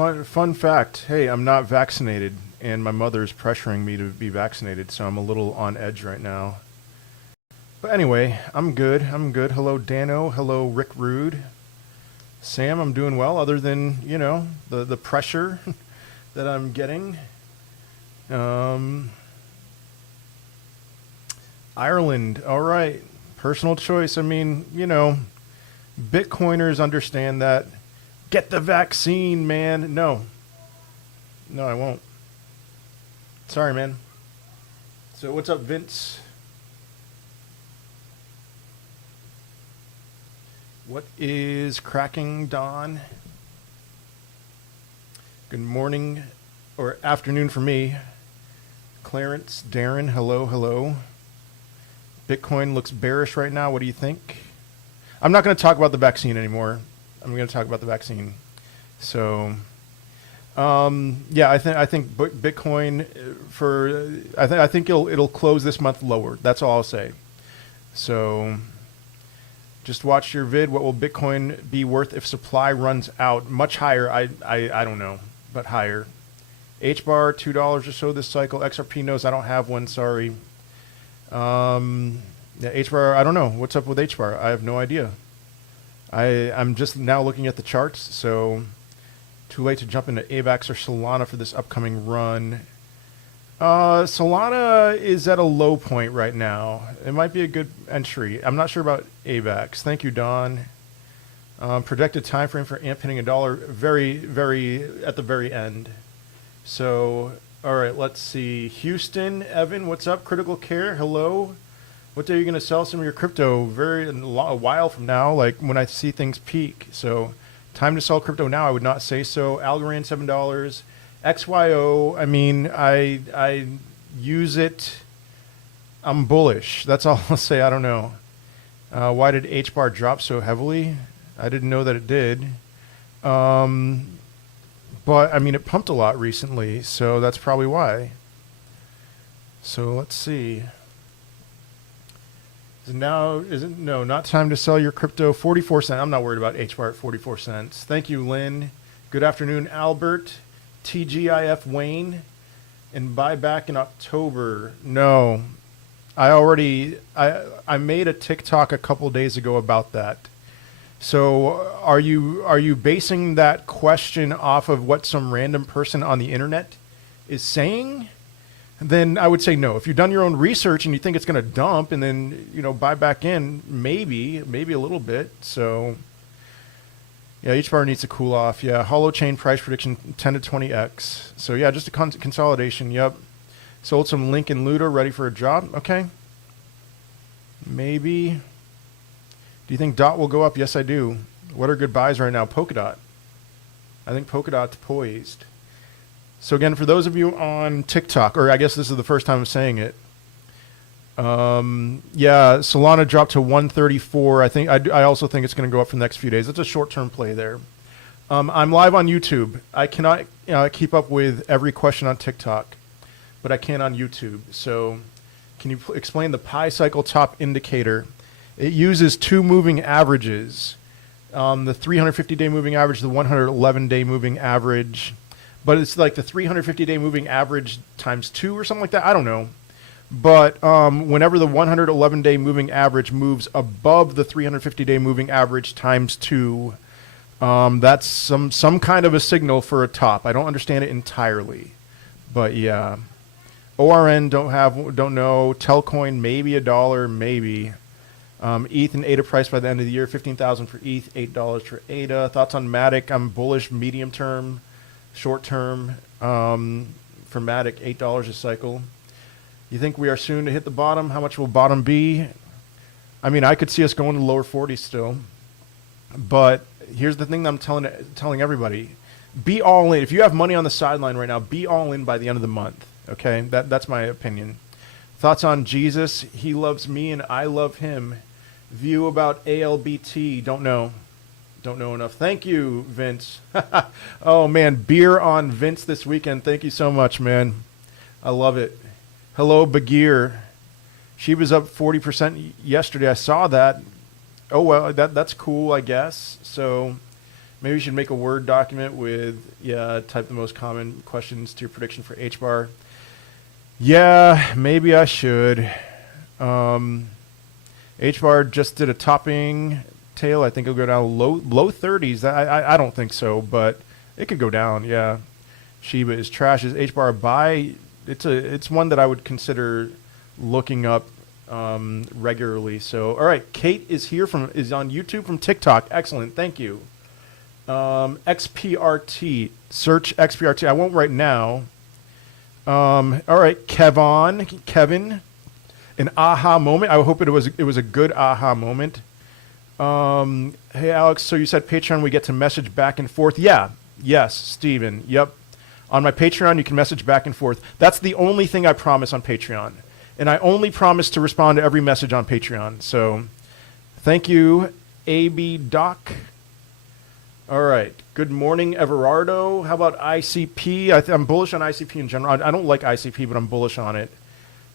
Fun fact. Hey, I'm not vaccinated, and my mother's pressuring me to be vaccinated, so I'm a little on edge right now. But anyway, I'm good. I'm good. Hello, Dano. Hello, Rick Rude. Sam, I'm doing well, other than, you know, the pressure that I'm getting. Ireland, all right. Personal choice. I mean, you know, Bitcoiners understand that. Get the vaccine, man. No. No, I won't. Sorry, man. So what's up, Vince? What is cracking, Don? Good morning, or afternoon for me. Clarence, Darren, hello, hello. Bitcoin looks bearish right now. What do you think? I'm not going to talk about the vaccine anymore. I'm going to talk about the vaccine. So, yeah, I think Bitcoin I think it'll close this month lower. That's all I'll say. So, just watch your vid. What will Bitcoin be worth if supply runs out? Much higher. I don't know, but higher. H-bar, $2 or so this cycle. XRP knows I don't have one. Sorry. Yeah, H-bar, I don't know. What's up with H-bar? I have no idea. I'm just now looking at the charts, so too late to jump into AVAX or Solana for this upcoming run. Solana is at a low point right now. It might be a good entry. I'm not sure about AVAX. Thank you, Don. Projected time frame for AMP hitting $1, very, very at the very end. So, all right, let's see. Houston, Evan, what's up? Critical Care, hello. What day are you going to sell some of your crypto? A while from now, like when I see things peak. So, time to sell crypto now. I would not say so. Algorand, $7. XYO, I mean, I use it. I'm bullish. That's all I'll say. I don't know. Why did H-bar drop so heavily? I didn't know that it did. But, I mean, it pumped a lot recently, so that's probably why. So, let's see. No, not time to sell your crypto. 44 cents. I'm not worried about H-bar at 44 cents. Thank you, Lynn. Good afternoon, Albert. TGIF Wayne. And buy back in October. No. I made a TikTok a couple days ago about that. So are you basing that question off of what some random person on the internet is saying? Then I would say no. If you've done your own research and you think it's going to dump and then, you know, buy back in, maybe a little bit. So yeah, each bar needs to cool off. Yeah, holochain price prediction 10 to 20x. So yeah, just a consolidation. Yep. Sold some Link and Ludo, ready for a drop. Okay. Maybe. Do you think DOT will go up? Yes, I do. What are good buys right now? Polkadot. I think Polkadot's poised. So again, for those of you on TikTok, or I guess this is the first time I'm saying it. Yeah, Solana dropped to 134. I also think it's going to go up for the next few days. It's a short-term play there. I'm live on YouTube. I cannot keep up with every question on TikTok, but I can on YouTube. So can you explain the pi cycle top indicator? It uses two moving averages, the 350-day moving average, the 111-day moving average. But it's like the 350-day moving average times 2 or something like that. I don't know. But whenever the 111-day moving average moves above the 350-day moving average times 2, that's some kind of a signal for a top. I don't understand it entirely. But yeah. ORN, don't know. Telcoin, maybe $1, maybe. ETH and ADA price by the end of the year, 15,000 for ETH, $8 for ADA. Thoughts on Matic? I'm bullish medium term. Short term for Matic, $8 a cycle. You think we are soon to hit the bottom? How much will bottom be? I mean, I could see us going to lower 40s still. But here's the thing that I'm telling everybody. Be all in. If you have money on the sideline right now, be all in by the end of the month. Okay? That's my opinion. Thoughts on Jesus? He loves me and I love him. View about ALBT? Don't know. Don't know enough. Thank you, Vince. Oh, man. Beer on Vince this weekend. Thank you so much, man. I love it. Hello, Bagheer. She was up 40% yesterday. I saw that. Oh, well, that's cool, I guess. So, Maybe you should make a Word document with, type the most common questions to your prediction for HBAR. Yeah, maybe I should. HBAR just did a topping tail. I think it'll go down low 30s. I don't think so, but it could go down. Yeah, Shiba is trash. Is HBAR a buy? It's one that I would consider looking up regularly. So, all right, Kate is is on YouTube from TikTok. Excellent, thank you. XPRT, search XPRT. I won't right now. All right, Kevin, an aha moment. I hope it was a good aha moment. Hey Alex, so you said Patreon we get to message back and forth. Yeah, yes, Steven. Yep. On my Patreon you can message back and forth. That's the only thing I promise on Patreon. And I only promise to respond to every message on Patreon. So thank you, AB Doc. All right. Good morning, Everardo. How about ICP? I'm bullish on ICP in general. I don't like ICP, but I'm bullish on it.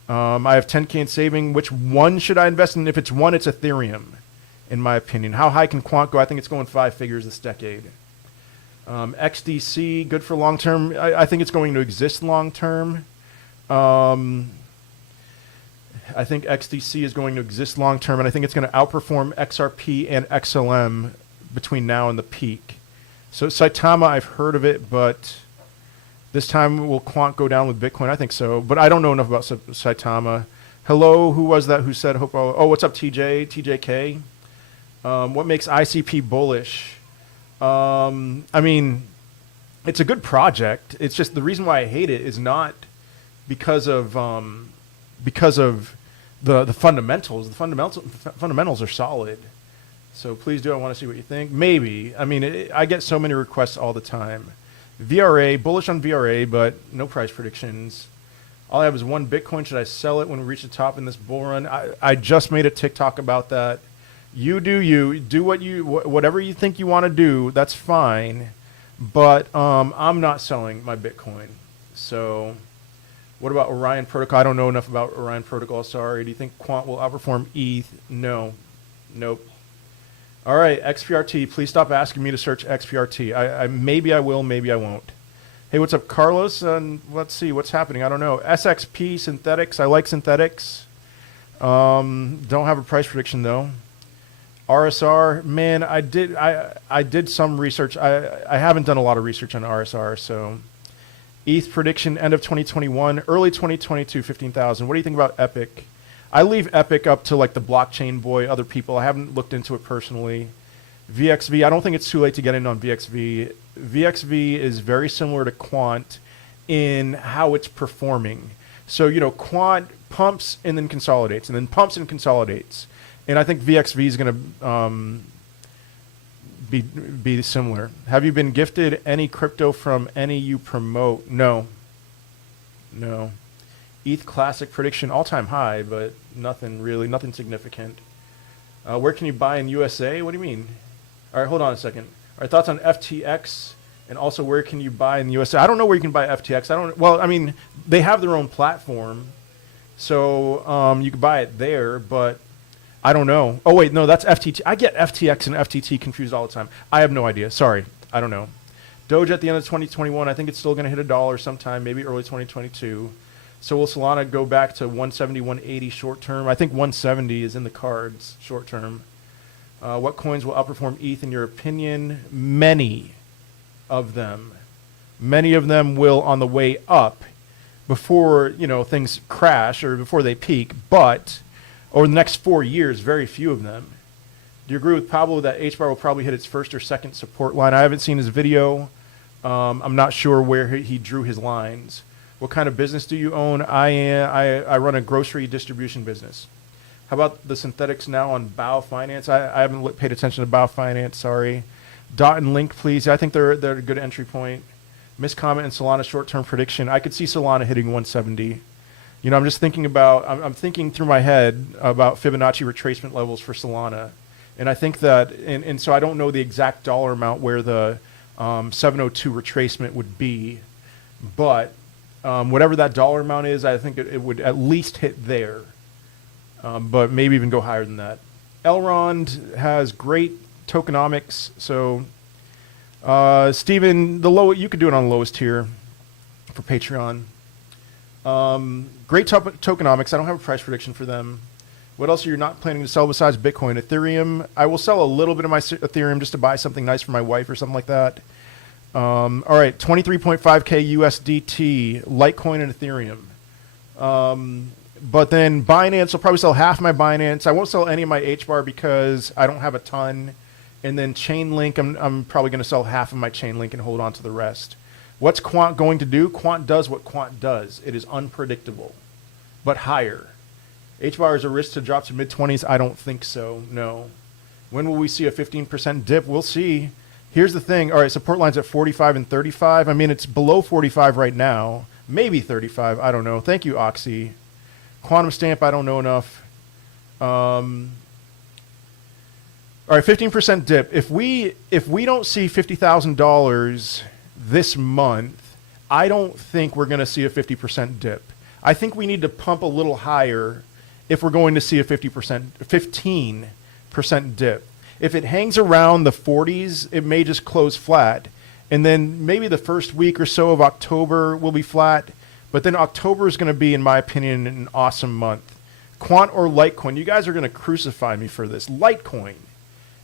I have 10K in saving. Which one should I invest in? If it's one, it's Ethereum, in my opinion. How high can Quant go? I think it's going 5 figures this decade. XDC, good for long term. I think it's going to exist long term. I think XDC is going to exist long term, and I think it's going to outperform XRP and XLM between now and the peak. So Saitama, I've heard of it, but this time will Quant go down with Bitcoin? I think so, but I don't know enough about Saitama. Hello, who was that who said, hope what's up, TJ? TJK? What makes ICP bullish? I mean, it's a good project. It's just the reason why I hate it is not because of the fundamentals. The fundamentals are solid. So please do. I want to see what you think. Maybe. I mean, I get so many requests all the time. VRA, bullish on VRA, but no price predictions. All I have is one Bitcoin. Should I sell it when we reach the top in this bull run? I just made a TikTok about that. You do whatever you think you want to do. That's fine. But I'm not selling my Bitcoin. So what about Orion Protocol? I don't know enough about Orion Protocol. Sorry. Do you think Quant will outperform ETH? No. Nope. All right, XPRT. Please stop asking me to search XPRT. Maybe I will, maybe I won't. Hey, what's up, Carlos? Let's see what's happening. I don't know. SXP synthetics. I like synthetics. Don't have a price prediction though. RSR, man, I did some research. I haven't done a lot of research on RSR. So, ETH prediction end of 2021, early 2022, 15,000. What do you think about Epic? I leave Epic up to like the blockchain boy, other people. I haven't looked into it personally. VXV, I don't think it's too late to get in on VXV. VXV is very similar to Quant in how it's performing. So, Quant pumps and then consolidates, and then pumps and consolidates. And I think VXV is going to be similar. Have you been gifted any crypto from any you promote? No. ETH Classic prediction, all-time high, but nothing significant. Where can you buy in USA? What do you mean? All right, hold on a second. All right, thoughts on FTX, and also where can you buy in the USA? I don't know where you can buy FTX. They have their own platform, so you can buy it there, but I don't know. Oh, wait, no, that's FTT. I get FTX and FTT confused all the time. I have no idea. Sorry, I don't know. Doge at the end of 2021, I think it's still going to hit $1 sometime, maybe early 2022. So will Solana go back to 170, 180 short term? I think 170 is in the cards short term. What coins will outperform ETH in your opinion? Many of them. Many of them will on the way up before things crash or before they peak. But over the next 4 years, very few of them. Do you agree with Pablo that HBAR will probably hit its first or second support line? I haven't seen his video. I'm not sure where he drew his lines. What kind of business do you own? I run a grocery distribution business. How about the synthetics now on Bao Finance? I haven't paid attention to Bao Finance. Sorry. Dot and Link, please. I think they're a good entry point. Miscomment and Solana short-term prediction. I could see Solana hitting 170. I'm just thinking about. I'm thinking through my head about Fibonacci retracement levels for Solana, and I think that. And so I don't know the exact dollar amount where the 702 retracement would be, but. Whatever that dollar amount is, I think it would at least hit there, but maybe even go higher than that. Elrond has great tokenomics, so Steven, you could do it on the lowest tier for Patreon. Great tokenomics. I don't have a price prediction for them. What else are you not planning to sell besides Bitcoin? Ethereum. I will sell a little bit of my Ethereum just to buy something nice for my wife or something like that. All right, 23.5K USDT, Litecoin and Ethereum. But then Binance, I'll probably sell half my Binance. I won't sell any of my HBAR because I don't have a ton. And then Chainlink, I'm probably going to sell half of my Chainlink and hold on to the rest. What's Quant going to do? Quant does what Quant does. It is unpredictable, but higher. HBAR is a risk to drop to mid-20s? I don't think so, no. When will we see a 15% dip? We'll see. Here's the thing. All right, support line's at 45 and 35. I mean, it's below 45 right now. Maybe 35. I don't know. Thank you, Oxy. Quantum Stamp, I don't know enough. All right, 15% dip. If we don't see $50,000 this month, I don't think we're going to see a 50% dip. I think we need to pump a little higher if we're going to see a 15% dip. If it hangs around the 40s, it may just close flat. And then maybe the first week or so of October will be flat. But then October is going to be, in my opinion, an awesome month. Quant or Litecoin? You guys are going to crucify me for this. Litecoin.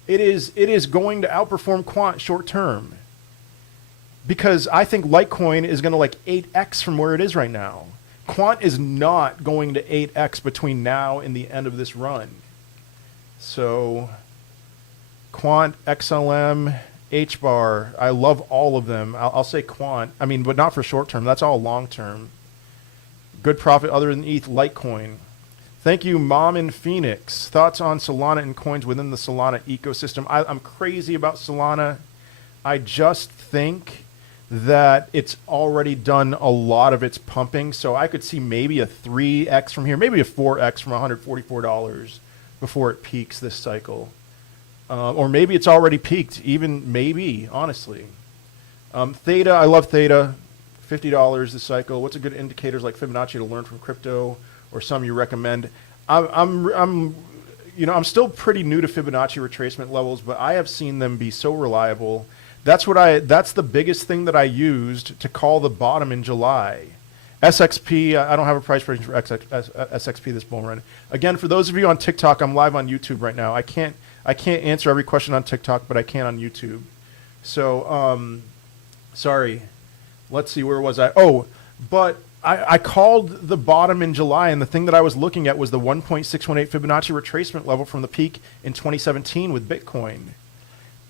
It is going to outperform Quant short term. Because I think Litecoin is going to like 8x from where it is right now. Quant is not going to 8x between now and the end of this run. So Quant, XLM, HBAR, I love all of them. I'll say Quant. I mean, but not for short term. That's all long term. Good profit other than ETH, Litecoin. Thank you, Mom in Phoenix. Thoughts on Solana and coins within the Solana ecosystem? I'm crazy about Solana. I just think that it's already done a lot of its pumping. So I could see maybe a 3x from here, maybe a 4x from $144 before it peaks this cycle. Or maybe it's already peaked, even maybe, honestly. Theta, I love Theta. $50 this cycle. What's a good indicators like Fibonacci to learn from crypto, or some you recommend? I'm still pretty new to Fibonacci retracement levels, but I have seen them be so reliable. That's the biggest thing that I used to call the bottom in July. SXP, I don't have a price prediction for SXP this bull run. Again, for those of you on TikTok, I'm live on YouTube right now. I can't answer every question on TikTok, but I can on YouTube. So, sorry. Let's see, where was I? Oh, but I called the bottom in July, and the thing that I was looking at was the 1.618 Fibonacci retracement level from the peak in 2017 with Bitcoin.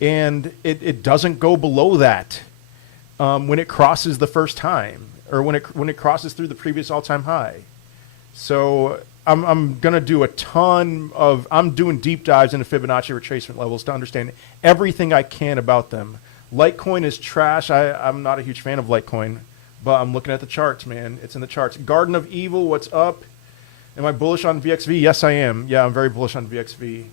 And it doesn't go below that when it crosses the first time, or when it crosses through the previous all-time high. So I'm going to do I'm doing deep dives into Fibonacci retracement levels to understand everything I can about them. Litecoin is trash. I'm not a huge fan of Litecoin, but I'm looking at the charts, man. It's in the charts. Garden of Evil, what's up? Am I bullish on VXV? Yes, I am. Yeah, I'm very bullish on VXV.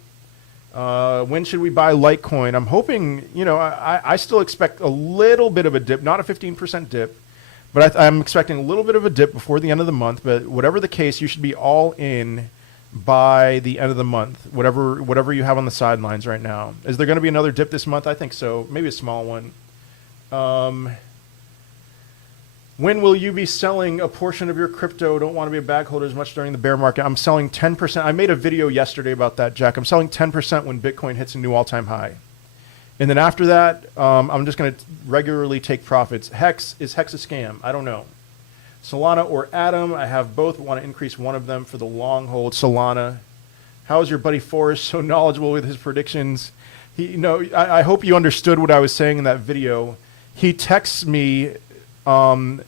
When should we buy Litecoin? I'm hoping, I still expect a little bit of a dip, not a 15% dip, but I'm expecting a little bit of a dip before the end of the month. But whatever the case, you should be all in by the end of the month, whatever you have on the sidelines right now. Is there going to be another dip this month? I think so. Maybe a small one. When will you be selling a portion of your crypto? Don't want to be a bag holder as much during the bear market. I'm selling 10%. I made a video yesterday about that, Jack. I'm selling 10% when Bitcoin hits a new all-time high. And then after that, I'm just going to regularly take profits. Is Hex a scam? I don't know. Solana or Atom, I have both. Want to increase one of them for the long hold. Solana. How is your buddy Forrest so knowledgeable with his predictions? I hope you understood what I was saying in that video. He texts me. When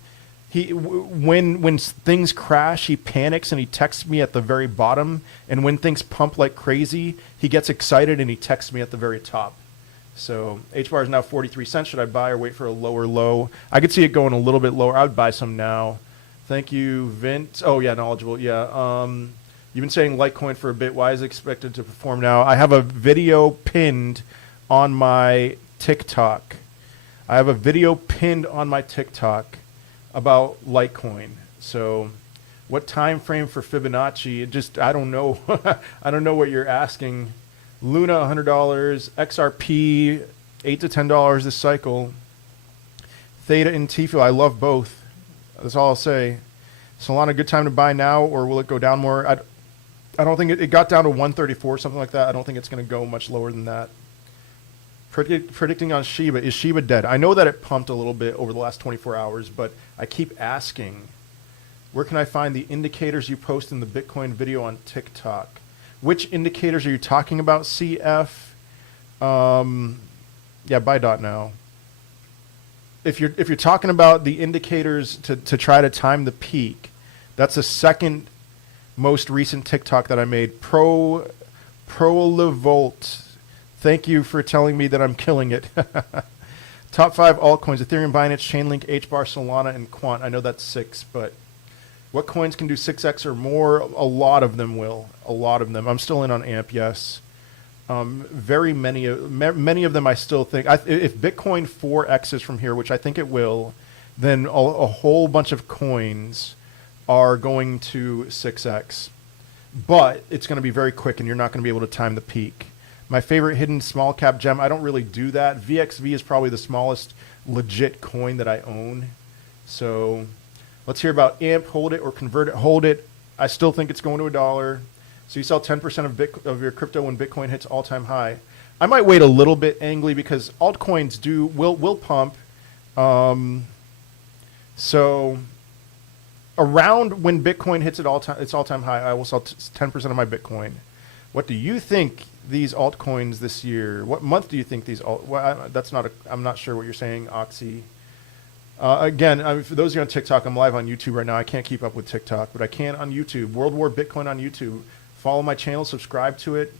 things crash, he panics and he texts me at the very bottom. And when things pump like crazy, he gets excited and he texts me at the very top. So HBAR is now 43 cents. Should I buy or wait for a lower low? I could see it going a little bit lower. I would buy some now. Thank you, Vint. Oh yeah, knowledgeable. Yeah. You've been saying Litecoin for a bit. Why is it expected to perform now? I have a video pinned on my TikTok. about Litecoin. So what time frame for Fibonacci? I don't know. I don't know what you're asking. Luna, $100. XRP, $8 to $10 this cycle. Theta and TIFO, I love both. That's all I'll say. Solana, good time to buy now, or will it go down more? I don't think it got down to 134, something like that. I don't think it's going to go much lower than that. Predicting on Shiba. Is Shiba dead? I know that it pumped a little bit over the last 24 hours, but I keep asking, where can I find the indicators you post in the Bitcoin video on TikTok? Which indicators are you talking about, CF? Yeah, buy dot now. If you're talking about the indicators to try to time the peak, that's the second most recent TikTok that I made. Prolivolt. Thank you for telling me that I'm killing it. Top 5 altcoins: Ethereum, Binance, Chainlink, HBAR, Solana, and Quant. I know that's 6, but what coins can do 6x or more? A lot of them will. A lot of them. I'm still in on AMP, yes. Very many of them I still think. If Bitcoin 4x's from here, which I think it will, then a whole bunch of coins are going to 6x. But it's going to be very quick, and you're not going to be able to time the peak. My favorite hidden small cap gem, I don't really do that. VXV is probably the smallest legit coin that I own. So let's hear about AMP. Hold it or convert it. Hold it. I still think it's going to $1. So you sell 10% of your crypto when Bitcoin hits all-time high. I might wait a little bit, Angly, because altcoins will pump. So around when Bitcoin hits its all-time high, I will sell 10% of my Bitcoin. What do you think these altcoins this year? What month do you think these I'm not sure what you're saying, Oxy. Again, for those of you on TikTok, I'm live on YouTube right now. I can't keep up with TikTok, but I can on YouTube. World War Bitcoin on YouTube. Follow my channel, subscribe to it.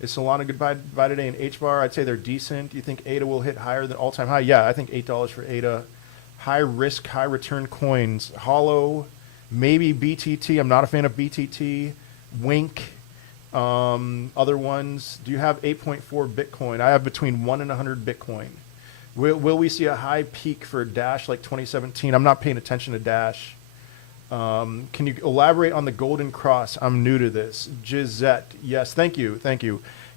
Is Solana goodbye today in HBAR? I'd say they're decent. Do you think ADA will hit higher than all-time high? Yeah, I think $8 for ADA. High risk, high return coins. Hollow, maybe BTT. I'm not a fan of BTT. Wink. Other ones. Do you have 8.4 Bitcoin? I have between 1 and 100 Bitcoin. Will we see a high peak for Dash like 2017? I'm not paying attention to Dash. Can you elaborate on the Golden Cross? I'm new to this. Gisette, yes, thank you.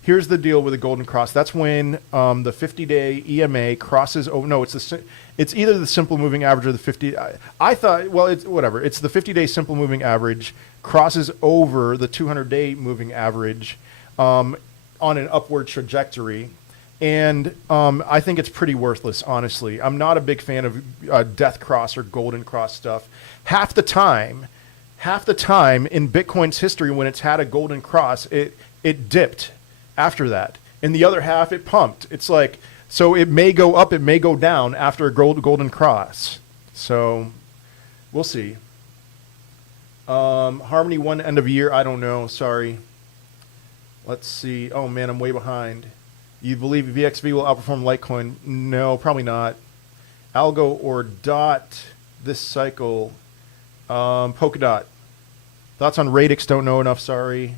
Here's the deal with the Golden Cross. That's when the 50-day EMA crosses over. No, it's either the simple moving average or the 50. I thought, well, it's whatever. It's the 50-day simple moving average crosses over the 200-day moving average on an upward trajectory. And I think it's pretty worthless, honestly. I'm not a big fan of Death Cross or Golden Cross stuff. Half the time in Bitcoin's history, when it's had a Golden Cross, it dipped after that. In the other half, it pumped. It's like, so it may go up, it may go down after a Golden Cross. So we'll see. Harmony 1 end of year, I don't know. Sorry. Let's see. Oh, man, I'm way behind. You believe VXV will outperform Litecoin? No, probably not. Algo or DOT this cycle? Polkadot. Thoughts on Radix? Don't know enough, sorry.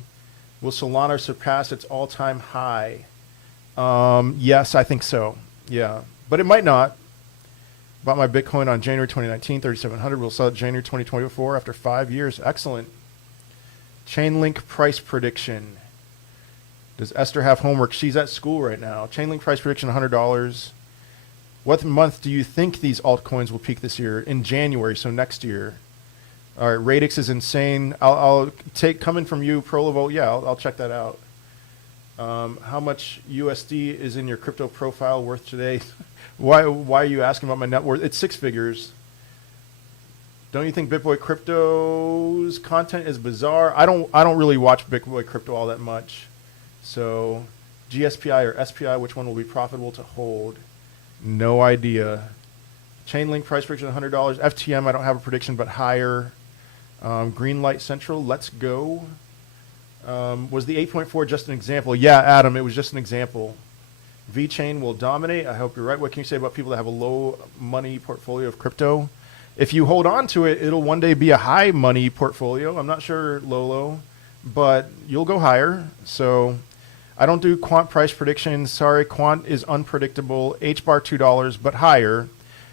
Will Solana surpass its all-time high? Yes, I think so. Yeah, but it might not. Bought my Bitcoin on January 2019, 3,700. We'll sell it January 2024 after 5 years. Excellent. Chainlink price prediction. Does Esther have homework? She's at school right now. Chainlink price prediction, $100. What month do you think these altcoins will peak this year? In January, so next year. All right, Radix is insane. I'll take, coming from you, Prolivolt, yeah, I'll check that out. How much USD is in your crypto profile worth today? Why are you asking about my net worth? It's 6 figures. Don't you think BitBoy Crypto's content is bizarre? I don't really watch BitBoy Crypto all that much. So GSPI or SPI, which one will be profitable to hold? No idea. Chainlink price prediction $100. FTM, I don't have a prediction, but higher. Greenlight Central, let's go. Was the 8.4 just an example? Yeah, Adam, it was just an example. VeChain will dominate. I hope you're right. What can you say about people that have a low money portfolio of crypto? If you hold on to it, it'll one day be a high money portfolio. I'm not sure, Lolo, but you'll go higher. So I don't do quant price predictions. Sorry, quant is unpredictable. HBAR $2, but higher.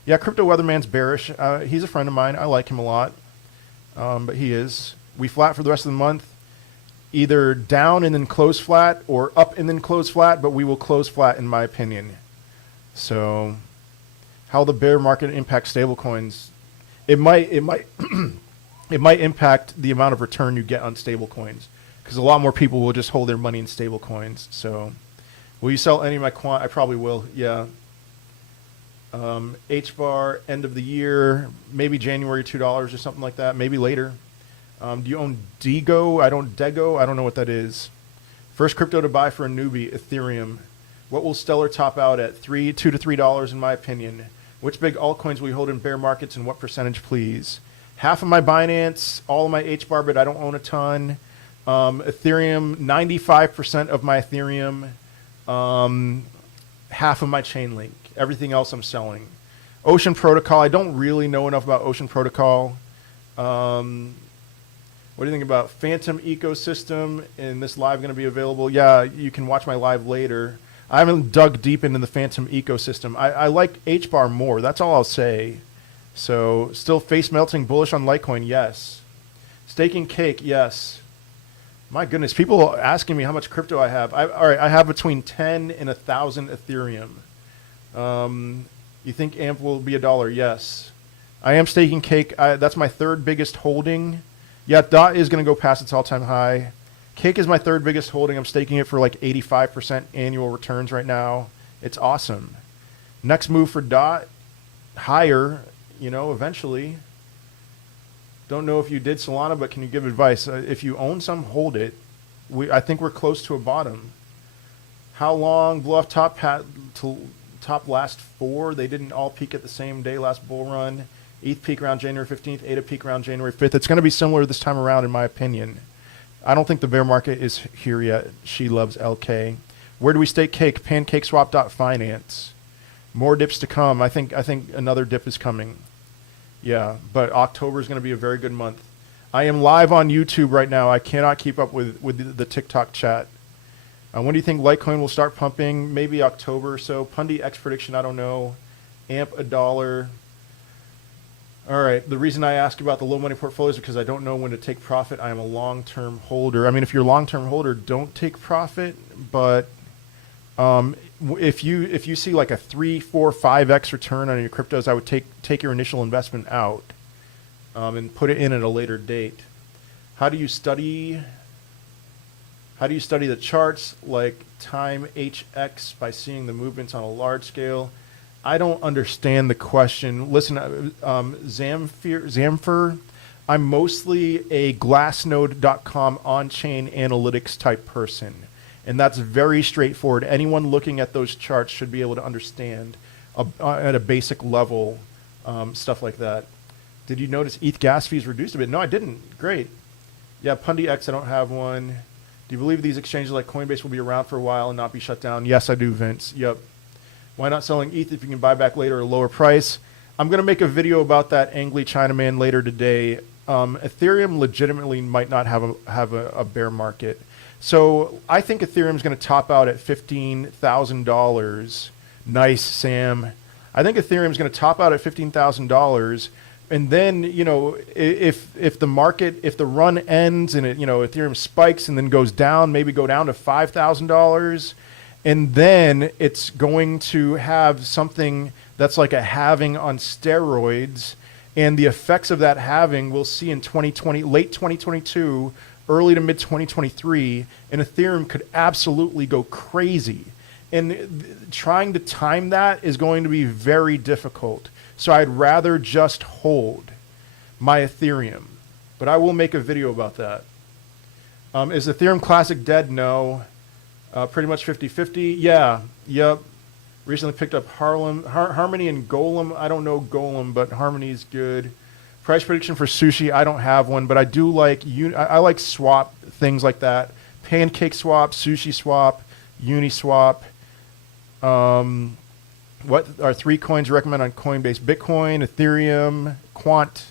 Yeah, Crypto Weatherman's bearish. He's a friend of mine. I like him a lot, but he is. We flat for the rest of the month. Either down and then close flat or up and then close flat, but we will close flat in my opinion. So how the bear market impacts stablecoins? It might it might impact the amount of return you get on stablecoins, because a lot more people will just hold their money in stablecoins. So will you sell any of my quant? I probably will. Yeah. H-bar end of the year, maybe January $2 or something like that. Maybe later. Do you own Dego? I don't know what that is. First crypto to buy for a newbie, Ethereum. What will Stellar top out at? $2 to $3 in my opinion. Which big altcoins will you hold in bear markets and what percentage, please? Half of my Binance, all of my H-bar, but I don't own a ton. Ethereum, 95% of my Ethereum. Half of my Chainlink. Everything else I'm selling. Ocean Protocol, I don't really know enough about Ocean Protocol. What do you think about Phantom Ecosystem? And this live going to be available? Yeah, you can watch my live later. I haven't dug deep into the Phantom Ecosystem. I like H-bar more. That's all I'll say. So still face melting bullish on Litecoin? Yes. Staking cake? Yes. My goodness, people are asking me how much crypto I have. All right, I have between 10 and 1,000 Ethereum. You think AMP will be $1? Yes. I am staking cake. That's my third biggest holding. Yeah, DOT is going to go past its all-time high. Cake is my third biggest holding. I'm staking it for like 85% annual returns right now. It's awesome. Next move for DOT, higher, eventually. Don't know if you did Solana, but can you give advice? If you own some, hold it. I think we're close to a bottom. How long? Blew off top last 4. They didn't all peak at the same day last bull run. ETH peak around January 15th, ADA peak around January 5th. It's going to be similar this time around, in my opinion. I don't think the bear market is here yet. She loves LK. Where do we stake cake? PancakeSwap.finance. More dips to come. I think another dip is coming. Yeah, but October is going to be a very good month. I am live on YouTube right now. I cannot keep up with the TikTok chat. When do you think Litecoin will start pumping? Maybe October or so. Pundy X prediction, I don't know. AMP $1. All right, the reason I ask about the low money portfolio is because I don't know when to take profit. I am a long-term holder. I mean, if you're a long-term holder, don't take profit. But if you see like a 3, 4, 5x return on your cryptos, I would take your initial investment out and put it in at a later date. How do you study the charts like time HX by seeing the movements on a large scale? I don't understand the question. Listen, Zamfer, I'm mostly a glassnode.com on-chain analytics type person. And that's very straightforward. Anyone looking at those charts should be able to understand at a basic level stuff like that. Did you notice ETH gas fees reduced a bit? No, I didn't. Great. Yeah, Pundy X, I don't have one. Do you believe these exchanges like Coinbase will be around for a while and not be shut down? Yes, I do, Vince. Yep. Why not selling ETH if you can buy back later at a lower price? I'm going to make a video about that Angly Chinaman later today. Ethereum legitimately might not have a bear market. So I think Ethereum is going to top out at $15,000. Nice, Sam. I think Ethereum is going to top out at $15,000. And then, if the run ends and Ethereum spikes and then goes down, maybe go down to $5,000, and then it's going to have something that's like a halving on steroids, and the effects of that halving we'll see in 2020, late 2022, early to mid 2023, and Ethereum could absolutely go crazy. And trying to time that is going to be very difficult. So I'd rather just hold my Ethereum. But I will make a video about that. Is Ethereum Classic dead? No. Pretty much 50-50. Yeah. Yep. Recently picked up Harmony and Golem. I don't know Golem, but Harmony is good. Price prediction for sushi. I don't have one, but I do like I like swap things like that. Pancake swap, sushi swap, Uniswap. What are 3 coins you recommend on Coinbase? Bitcoin, Ethereum, Quant,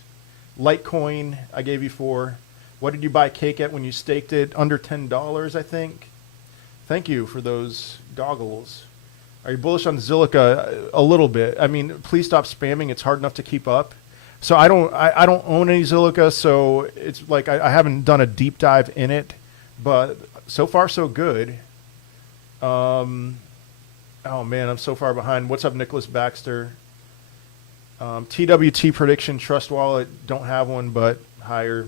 Litecoin. I gave you 4. What did you buy cake at when you staked it? Under $10, I think. Thank you for those goggles. Are you bullish on Zilliqa? A little bit. I mean, please stop spamming. It's hard enough to keep up. So I don't own any Zilliqa, so it's like I haven't done a deep dive in it, but so far so good. Oh man, I'm so far behind. What's up, Nicholas Baxter? TWT prediction, Trust Wallet, don't have one, but higher.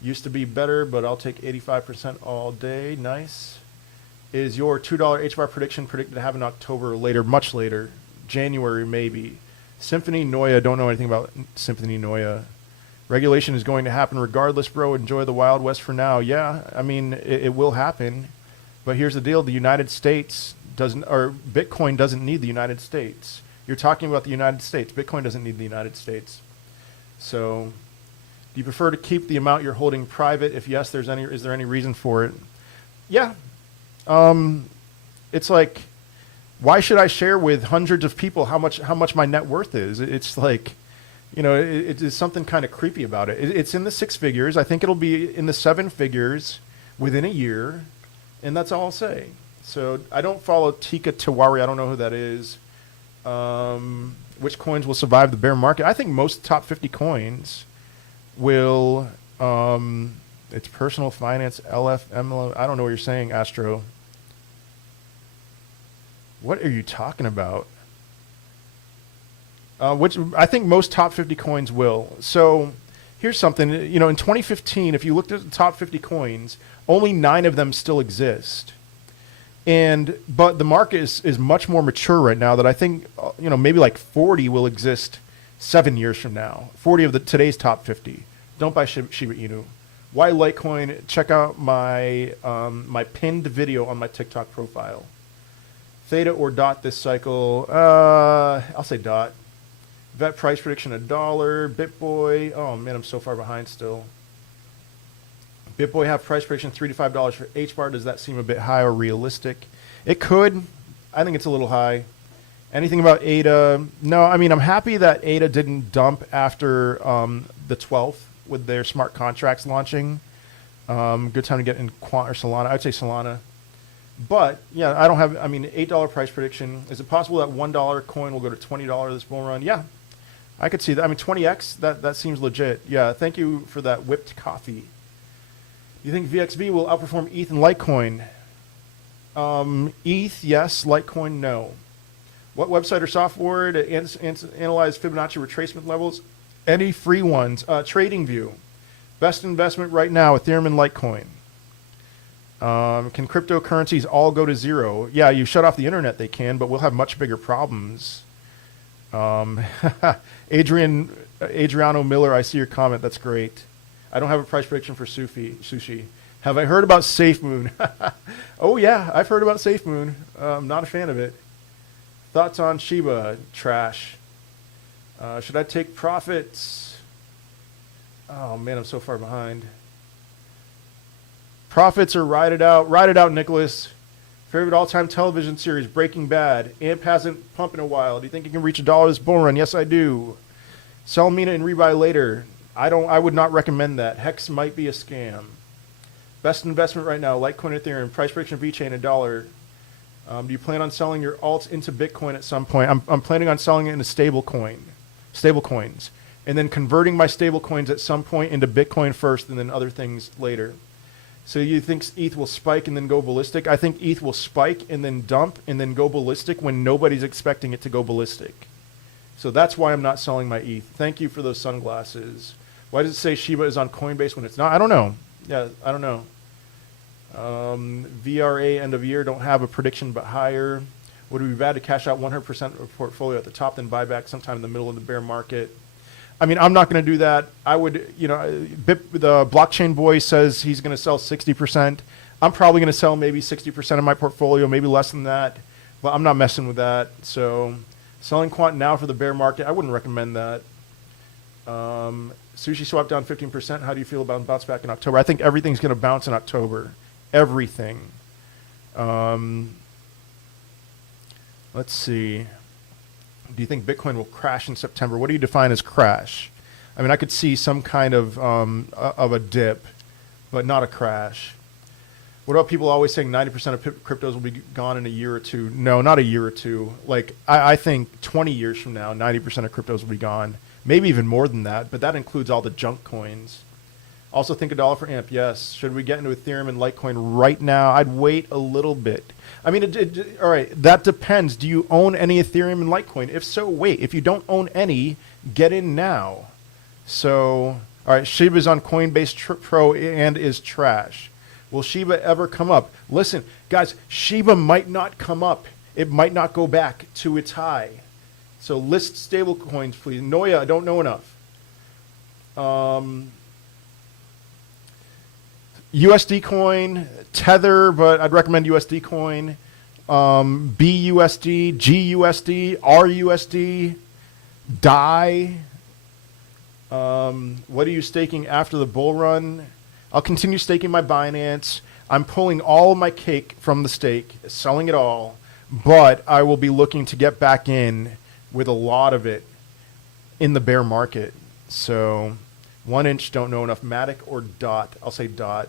Used to be better, but I'll take 85% all day. Nice. Is your $2 HBAR prediction predicted to happen in October or later? Much later. January, maybe. Symphony Noia, don't know anything about Symphony Noia. Regulation is going to happen regardless, bro. Enjoy the Wild West for now. Yeah, I mean, it will happen. But here's the deal. The United States doesn't, or Bitcoin doesn't need the United States. You're talking about the United States. Bitcoin doesn't need the United States. So do you prefer to keep the amount you're holding private? If yes, is there any reason for it? Yeah. It's like, why should I share with hundreds of people how much my net worth is? It's like, you know, it is something kind of creepy about it. It's in the 6 figures. I think it'll be in the 7 figures within a year, and that's all I'll say. So I don't follow Tika Tiwari. I don't know who that is. Which coins will survive the bear market? I think most top 50 coins will. It's personal finance, LF, MLO. I don't know what you're saying, Astro. What are you talking about? Which I think most top 50 coins will. So here's something. You know, in 2015, if you looked at the top 50 coins, only 9 of them still exist. But the market is much more mature right now that I think, you know, maybe like 40 will exist 7 years from now. 40 of today's top 50. Don't buy Shiba Inu. Why Litecoin? Check out my my pinned video on my TikTok profile. Theta or DOT this cycle? I'll say DOT. Vet price prediction $1. BitBoy. Oh man, I'm so far behind still. BitBoy have price prediction $3 to $5 for HBAR. Does that seem a bit high or realistic? It could. I think it's a little high. Anything about ADA? No, I mean, I'm happy that ADA didn't dump after the 12th with their smart contracts launching. Good time to get in Quant or Solana. I'd say Solana. But, yeah, I don't have, I mean, $8 price prediction. Is it possible that $1 coin will go to $20 this bull run? Yeah, I could see that. I mean, 20x, that seems legit. Yeah, thank you for that whipped coffee. You think VXV will outperform ETH and Litecoin? ETH, yes. Litecoin, no. What website or software to analyze Fibonacci retracement levels? Any free ones? TradingView. Best investment right now, Ethereum and Litecoin. Can cryptocurrencies all go to zero? Yeah, you shut off the internet, they can, but we'll have much bigger problems. Adriano Miller, I see your comment. That's great. I don't have a price prediction for sushi. Have I heard about SafeMoon? Oh, yeah, I've heard about SafeMoon. I'm not a fan of it. Thoughts on Shiba? Trash. Should I take profits? Oh, man, I'm so far behind. Profits or ride it out? Ride it out, Nicholas. Favorite all-time television series, Breaking Bad. AMP hasn't pumped in a while. Do you think you can reach $1 this bull run? Yes, I do. Sell Mina and rebuy later. I would not recommend that. Hex might be a scam. Best investment right now, Litecoin, Ethereum. Price prediction of VeChain, $1. Do you plan on selling your alts into Bitcoin at some point? I'm planning on selling it into stable coins, and then converting my stable coins at some point into Bitcoin first, and then other things later. So you think ETH will spike and then go ballistic? I think ETH will spike and then dump and then go ballistic when nobody's expecting it to go ballistic. So that's why I'm not selling my ETH. Thank you for those sunglasses. Why does it say Shiba is on Coinbase when it's not? I don't know. Yeah, I don't know. VRA end of year, don't have a prediction, but higher. Would it be bad to cash out 100% of a portfolio at the top, then buy back sometime in the middle of the bear market? I mean, I'm not going to do that. I would, you know, the blockchain boy says he's going to sell 60%. I'm probably going to sell maybe 60% of my portfolio, maybe less than that. But I'm not messing with that. So selling quant now for the bear market, I wouldn't recommend that. Sushi swap down 15%. How do you feel about bounce back in October? I think everything's going to bounce in October. Everything. Let's see. Do you think Bitcoin will crash in September? What do you define as crash? I mean, I could see some kind of a dip, but not a crash. What about people always saying 90% of cryptos will be gone in a year or two? No, not a year or two. Like, I think 20 years from now, 90% of cryptos will be gone. Maybe even more than that, but that includes all the junk coins. Also think $1 for AMP. Yes. Should we get into Ethereum and Litecoin right now? I'd wait a little bit. I mean, all right, that depends. Do you own any Ethereum and Litecoin? If so, wait. If you don't own any, get in now. So, all right, Shiba's on Coinbase Pro and is trash. Will Shiba ever come up? Listen, guys, Shiba might not come up. It might not go back to its high. So list stable coins, please. Noya, I don't know enough. USD coin, Tether, but I'd recommend USD coin. BUSD, GUSD, RUSD, DAI. What are you staking after the bull run? I'll continue staking my Binance. I'm pulling all of my cake from the stake, selling it all, but I will be looking to get back in with a lot of it in the bear market. So 1 inch, don't know enough. Matic or DOT? I'll say DOT.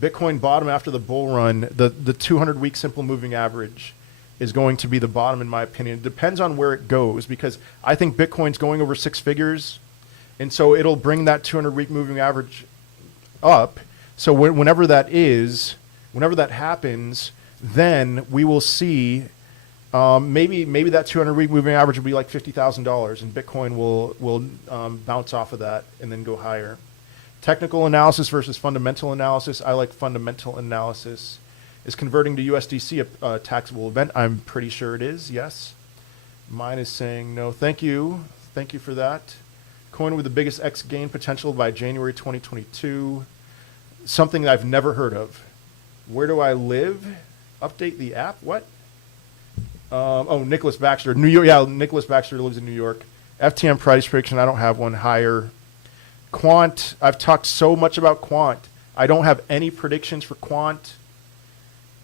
Bitcoin bottom after the bull run. The 200-week simple moving average is going to be the bottom, in my opinion. It depends on where it goes, because I think Bitcoin's going over 6 figures, and so it'll bring that 200-week moving average up. So whenever that happens, then we will see maybe that 200-week moving average will be like $50,000, and Bitcoin will bounce off of that and then go higher. Technical analysis versus fundamental analysis. I like fundamental analysis. Is converting to USDC a taxable event? I'm pretty sure it is, yes. Mine is saying no. Thank you. Thank you for that. Coin with the biggest X gain potential by January 2022. Something that I've never heard of. Where do I live? Update the app? What? Oh, Nicholas Baxter. New York. Yeah, Nicholas Baxter lives in New York. FTM price prediction. I don't have one. Higher. Quant. I've talked so much about Quant. I don't have any predictions for Quant.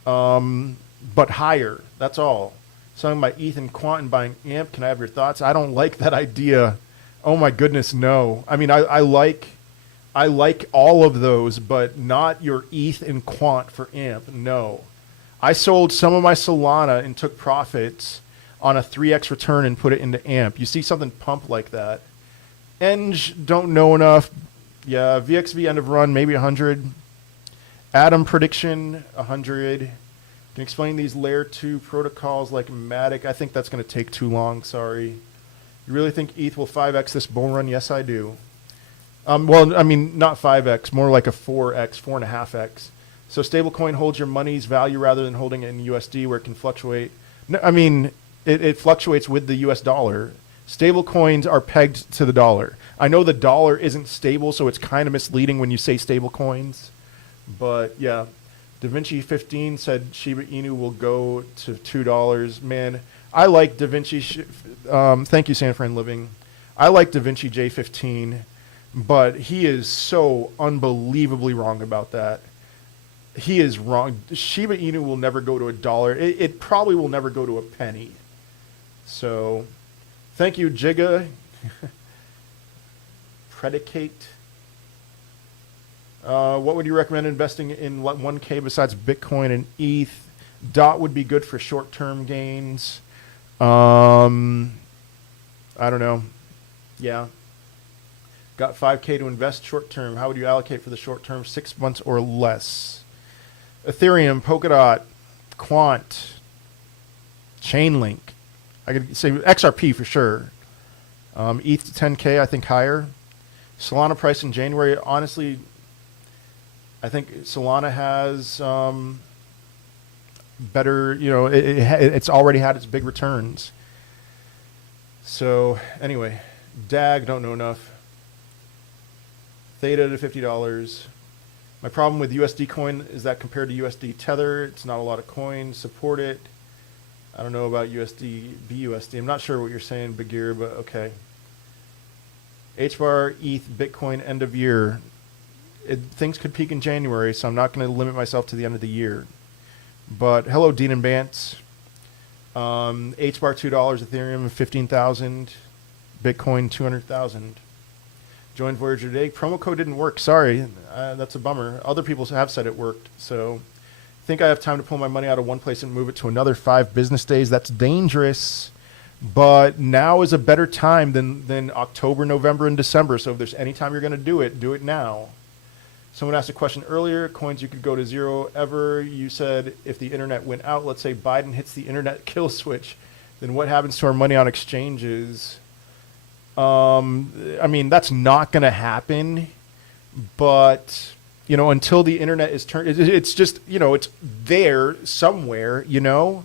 But higher. That's all. Selling my ETH and Quant and buying AMP. Can I have your thoughts? I don't like that idea. Oh my goodness, no. I mean, I like all of those, but not your ETH and Quant for AMP. No. I sold some of my Solana and took profits on a 3x return and put it into AMP. You see something pump like that. Eng, don't know enough. Yeah, VXV end of run, maybe 100. Atom prediction, 100. Can you explain these layer 2 protocols like Matic? I think that's going to take too long, sorry. You really think ETH will 5x this bull run? Yes, I do. Well, I mean, not 5x, more like a 4x, 4.5x. So stablecoin holds your money's value rather than holding it in USD where it can fluctuate. No, I mean, it fluctuates with the US dollar. Stable coins are pegged to the dollar. I know the dollar isn't stable, so it's kind of misleading when you say stable coins. But yeah, DaVinci 15 said Shiba Inu will go to $2. Man, I like DaVinci. Thank you, San Fran Living. I like DaVinci J15, but he is so unbelievably wrong about that. He is wrong. Shiba Inu will never go to $1. It probably will never go to a penny. So, thank you, Jigga. Predicate. What would you recommend investing in 1K besides Bitcoin and ETH? DOT would be good for short-term gains. I don't know. Yeah. Got 5K to invest short-term. How would you allocate for the short-term? 6 months or less. Ethereum, Polkadot, Quant, Chainlink. I could say XRP for sure. ETH to 10K, I think higher. Solana price in January, honestly, I think Solana has better, it's already had its big returns. So anyway, DAG, don't know enough. Theta to $50. My problem with USD coin is that compared to USD Tether, it's not a lot of coins. Support it. I don't know about USD, BUSD. I'm not sure what you're saying, Bagir, but okay. HBAR, ETH, Bitcoin, end of year. Things could peak in January, so I'm not going to limit myself to the end of the year. But hello, Dean and Bance. HBAR $2, Ethereum 15,000, Bitcoin 200,000. Join Voyager today. Promo code didn't work. Sorry, that's a bummer. Other people have said it worked, so I think I have time to pull my money out of one place and move it to another 5 business days. That's dangerous, but now is a better time than October, November, and December. So if there's any time you're going to do it now. Someone asked a question earlier, coins you could go to zero ever. You said if the internet went out, let's say Biden hits the internet kill switch, then what happens to our money on exchanges? I mean, that's not going to happen, but, you know, until the internet is turned, it's just, you know, it's there somewhere, you know,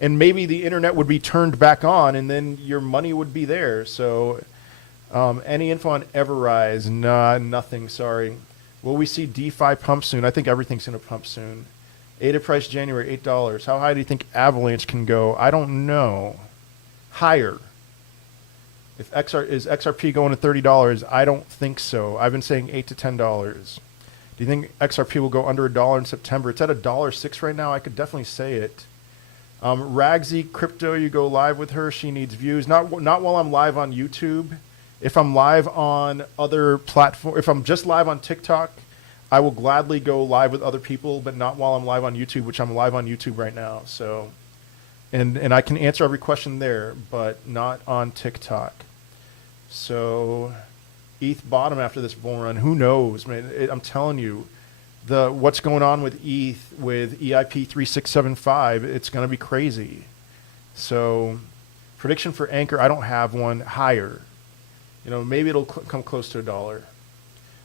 and maybe the internet would be turned back on and then your money would be there. So, any info on Everrise? Nah, nothing, sorry. Will we see DeFi pump soon? I think everything's going to pump soon. ADA price January, $8. How high do you think Avalanche can go? I don't know. Higher. If is XRP going to $30? I don't think so. I've been saying $8 to $10. Do you think XRP will go under $1 in September? It's at $1.06 right now. I could definitely say it. Ragsy Crypto, you go live with her. She needs views. Not while I'm live on YouTube. If I'm live on other platforms, if I'm just live on TikTok, I will gladly go live with other people, but not while I'm live on YouTube, which I'm live on YouTube right now. So, and I can answer every question there, but not on TikTok. So, ETH bottom after this bull run. Who knows, man? I'm telling you, what's going on with ETH with EIP 3675, it's going to be crazy. So, prediction for Anchor, I don't have one. Higher. You know, maybe it'll come close to $1.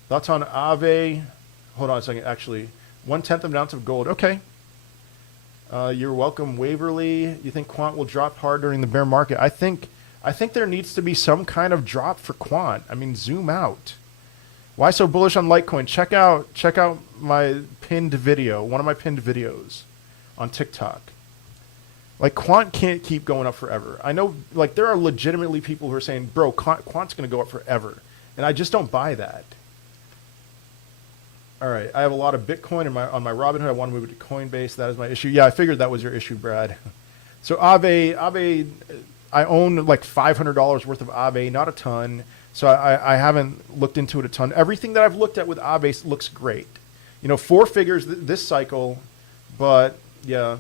Thoughts on Aave? Hold on a second. Actually, 1/10 of an ounce of gold. Okay. You're welcome, Waverly. You think Quant will drop hard during the bear market? I think there needs to be some kind of drop for Quant. I mean, zoom out. Why so bullish on Litecoin? Check out my pinned video, one of my pinned videos on TikTok. Like, Quant can't keep going up forever. I know, like, there are legitimately people who are saying, bro, Quant's going to go up forever. And I just don't buy that. All right, I have a lot of Bitcoin on my Robinhood. I want to move it to Coinbase. That is my issue. Yeah, I figured that was your issue, Brad. So Aave, I own like $500 worth of Aave, not a ton. So I haven't looked into it a ton. Everything that I've looked at with Aave looks great. You know, 4 figures this cycle, but yeah.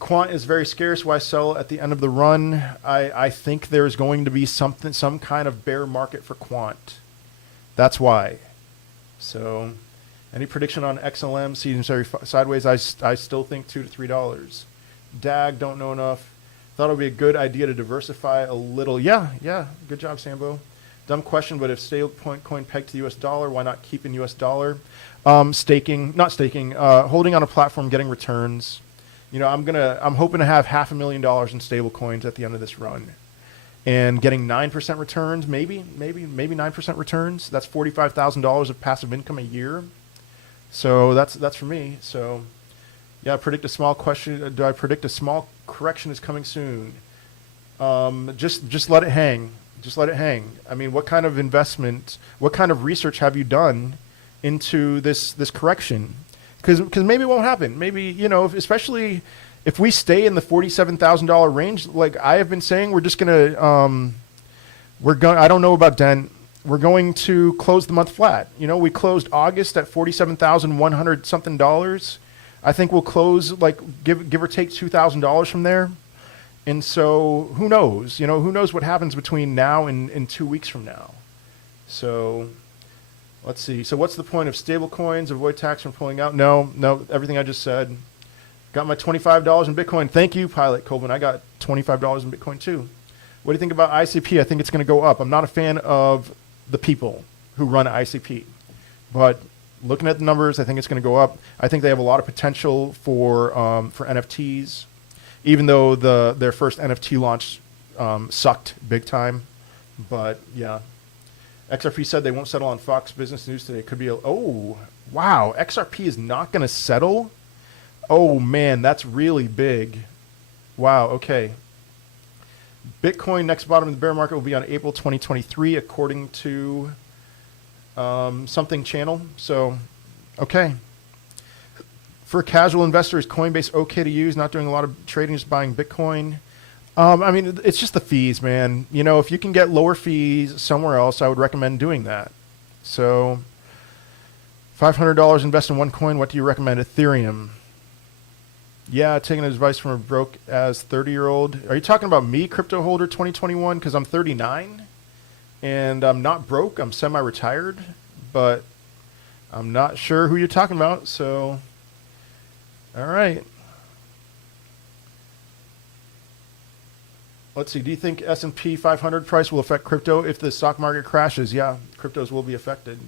Quant is very scarce. Why sell at the end of the run? I think there's going to be some kind of bear market for Quant. That's why. So, any prediction on XLM? Seems very sideways. I still think $2 to $3. DAG, don't know enough. Thought it would be a good idea to diversify a little. Yeah. Good job, Sambo. Dumb question, but if stablecoin coin pegged to the US dollar, why not keep in US dollar? Not staking, holding on a platform, getting returns. You know, I'm hoping to have $500,000 in stable coins at the end of this run, and getting 9% returns, maybe 9% returns. That's $45,000 of passive income a year. So that's for me. So yeah, predict a small question. Do I predict a small correction is coming soon? Just let it hang. Just let it hang. I mean, what kind of investment, what kind of research have you done into this correction? Because maybe it won't happen. Maybe, you know, especially if we stay in the $47,000 range, like I have been saying, we're just gonna I don't know about Dent. We're going to close the month flat. You know, we closed August at $47,100 something dollars. I think we'll close like give or take $2,000 from there. And so who knows? You know, who knows what happens between now and 2 weeks from now? So let's see. So what's the point of stable coins? Avoid tax from pulling out? No, everything I just said. Got my $25 in Bitcoin. Thank you, Pilot Colvin. I got $25 in Bitcoin too. What do you think about ICP? I think it's going to go up. I'm not a fan of the people who run ICP, but looking at the numbers, I think it's going to go up. I think they have a lot of potential for NFTs, even though their first NFT launch sucked big time. But yeah. XRP said they won't settle on Fox Business News today. It could be oh, wow. XRP is not going to settle? Oh, man, that's really big. Wow, okay. Bitcoin next bottom of the bear market will be on April 2023, according to something channel. So, okay. For casual investors, Coinbase okay to use, not doing a lot of trading, just buying Bitcoin. I mean, it's just the fees, man. You know, if you can get lower fees somewhere else, I would recommend doing that. So, $500 invest in one coin. What do you recommend? Ethereum. Yeah, taking advice from a broke as 30-year-old. Are you talking about me, crypto holder 2021? Because I'm 39 and I'm not broke. I'm semi-retired. But I'm not sure who you're talking about, so all right. Let's see. Do you think S&P 500 price will affect crypto if the stock market crashes? Yeah, cryptos will be affected.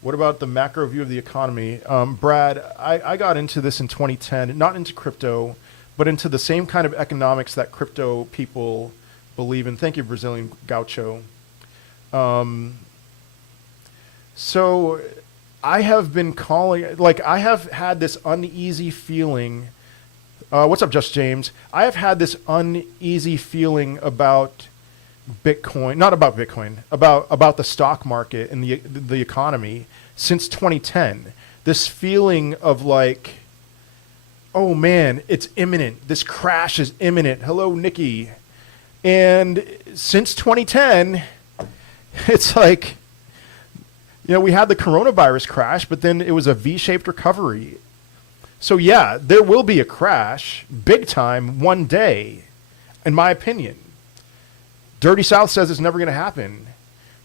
What about the macro view of the economy? Brad, I got into this in 2010, not into crypto, but into the same kind of economics that crypto people believe in. Thank you, Brazilian Gaucho. So I have been calling, like, I have had this uneasy feeling. What's up, Just James? I have had this uneasy feeling about Bitcoin, not about Bitcoin, about the stock market and the economy since 2010. This feeling of like, oh man, it's imminent. This crash is imminent. Hello, Nikki. And since 2010, it's like, you know, we had the coronavirus crash, but then it was a V-shaped recovery. So yeah, there will be a crash, big time, one day, in my opinion. Dirty South says it's never going to happen.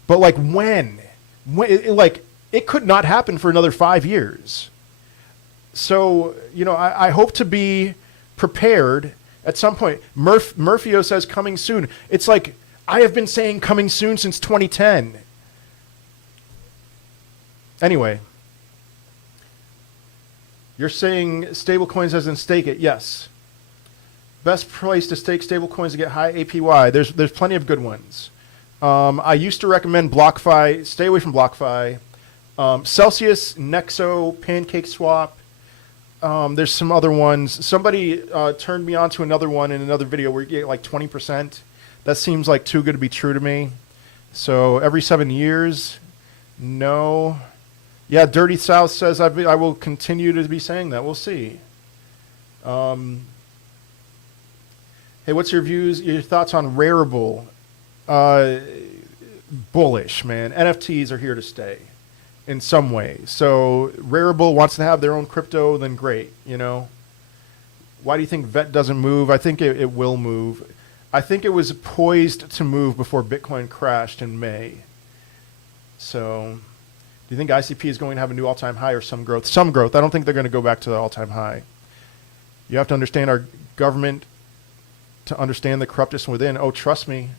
But like when? Like, it could not happen for another 5 years. So, you know, I hope to be prepared at some point. Murphyo says coming soon. It's like, I have been saying coming soon since 2010. Anyway. You're saying stablecoins as in stake it. Yes. Best place to stake stablecoins to get high APY. There's plenty of good ones. I used to recommend BlockFi. Stay away from BlockFi. Celsius, Nexo, PancakeSwap. There's some other ones. Somebody turned me on to another one in another video where you get like 20%. That seems like too good to be true to me. So every 7 years, no. Yeah, Dirty South says I will continue to be saying that. We'll see. Hey, what's your thoughts on Rarible? Bullish, man. NFTs are here to stay in some way. So Rarible wants to have their own crypto, then great, you know. Why do you think VET doesn't move? I think it will move. I think it was poised to move before Bitcoin crashed in May. So do you think ICP is going to have a new all-time high or some growth? Some growth. I don't think they're going to go back to the all-time high. You have to understand our government to understand the corruptness within. Oh, trust me,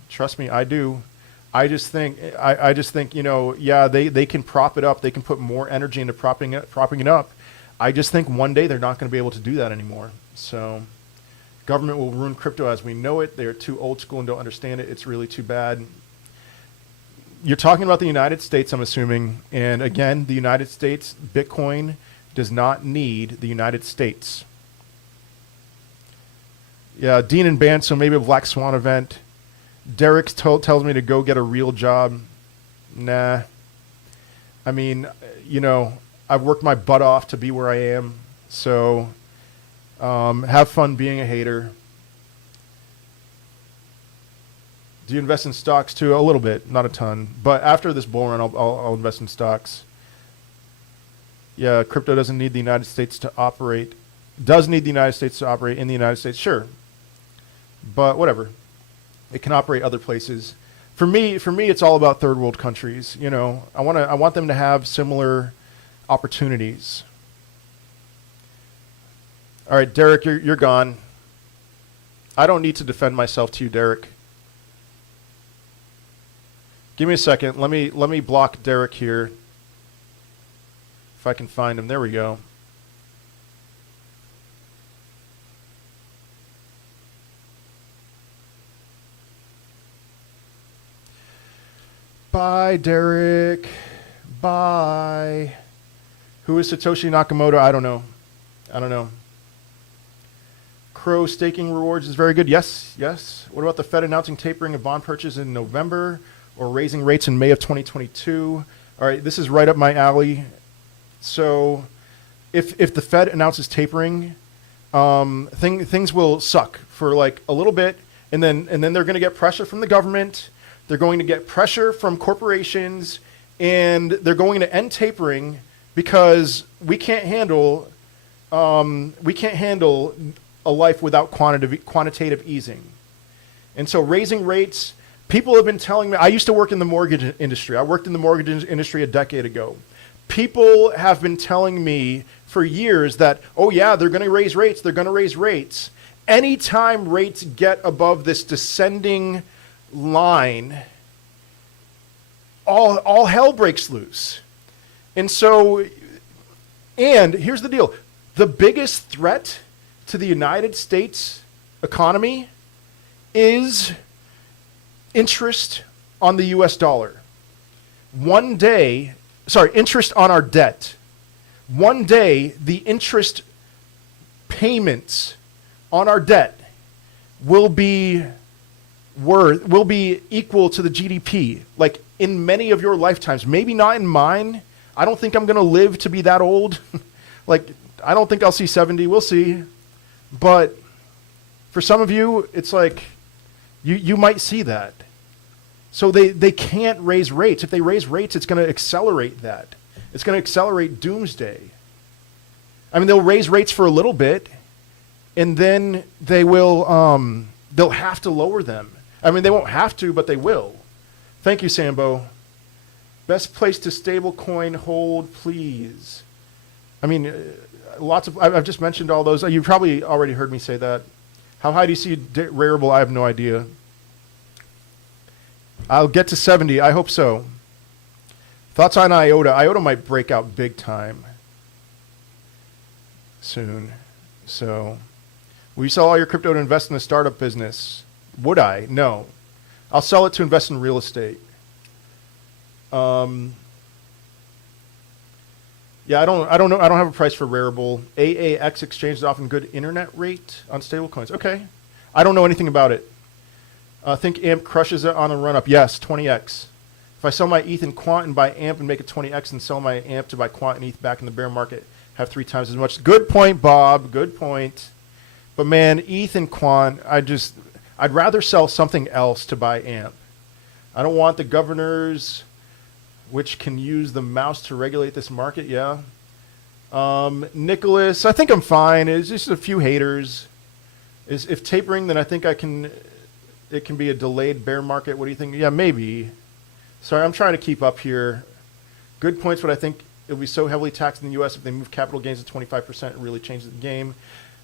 I do. I just think, you know, yeah, they can prop it up. They can put more energy into propping it up. I just think one day they're not going to be able to do that anymore. So government will ruin crypto as we know it. They're too old school and don't understand it. It's really too bad. You're talking about the United States, I'm assuming. And again, the United States, Bitcoin does not need the United States. Yeah, Dean and Band, so maybe a Black Swan event. Derek tells me to go get a real job. Nah. I mean, you know, I've worked my butt off to be where I am. So have fun being a hater. Do you invest in stocks too? A little bit, not a ton. But after this bull run, I'll invest in stocks. Yeah, crypto doesn't need the United States to operate. Does need the United States to operate in the United States? Sure. But whatever. It can operate other places. For me, it's all about third world countries. You know, I want them to have similar opportunities. All right, Derek, you're gone. I don't need to defend myself to you, Derek. Give me a second. Let me block Derek here. If I can find him. There we go. Bye, Derek. Bye. Who is Satoshi Nakamoto? I don't know. Crow staking rewards is very good. Yes. What about the Fed announcing tapering of bond purchase in November or raising rates in May of 2022? All right, this is right up my alley. So if the Fed announces tapering, things will suck for like a little bit, and then they're going to get pressure from the government. They're going to get pressure from corporations, and they're going to end tapering because we can't handle a life without quantitative easing. And so raising rates, people have been telling me, I used to work in the mortgage industry. I worked in the mortgage industry a decade ago. People have been telling me for years that, oh yeah, they're going to raise rates, they're going to raise rates. Anytime rates get above this descending line, all hell breaks loose. And so, and here's the deal. The biggest threat to the United States economy is interest on the US dollar. Interest on our debt. One day, the interest payments on our debt will be equal to the GDP. Like in many of your lifetimes, maybe not in mine. I don't think I'm going to live to be that old. Like, I don't think I'll see 70. We'll see. But for some of you, it's like you might see that. So they can't raise rates. If they raise rates, it's going to accelerate that. It's going to accelerate doomsday. I mean, they'll raise rates for a little bit, and then they'll have to lower them. I mean, they won't have to, but they will. Thank you, Sambo. Best place to stablecoin hold, please. I mean, I've just mentioned all those. You probably already heard me say that. How high do you see Rarible? I have no idea. I'll get to 70. I hope so. Thoughts on IOTA? IOTA might break out big time soon. So, will you sell all your crypto to invest in a startup business? Would I? No. I'll sell it to invest in real estate. Yeah, I don't know. I don't have a price for Rarible. AAX exchange is often good internet rate on stablecoins. Okay. I don't know anything about it. Think AMP crushes it on a run-up. Yes, 20x. If I sell my ETH in Quant and buy AMP and make it 20x and sell my AMP to buy Quant and ETH back in the bear market, have 3 times as much. Good point, Bob. Good point. But man, ETH and Quant, I'd rather sell something else to buy AMP. I don't want the governors, which can use the mouse to regulate this market. Yeah. Nicholas, I think I'm fine. It's just a few haters. If tapering, then I think it can be a delayed bear market. What do you think? Yeah, maybe. Sorry, I'm trying to keep up here. Good points, but I think it'll be so heavily taxed in the U.S. if they move capital gains to 25%, it really changes the game.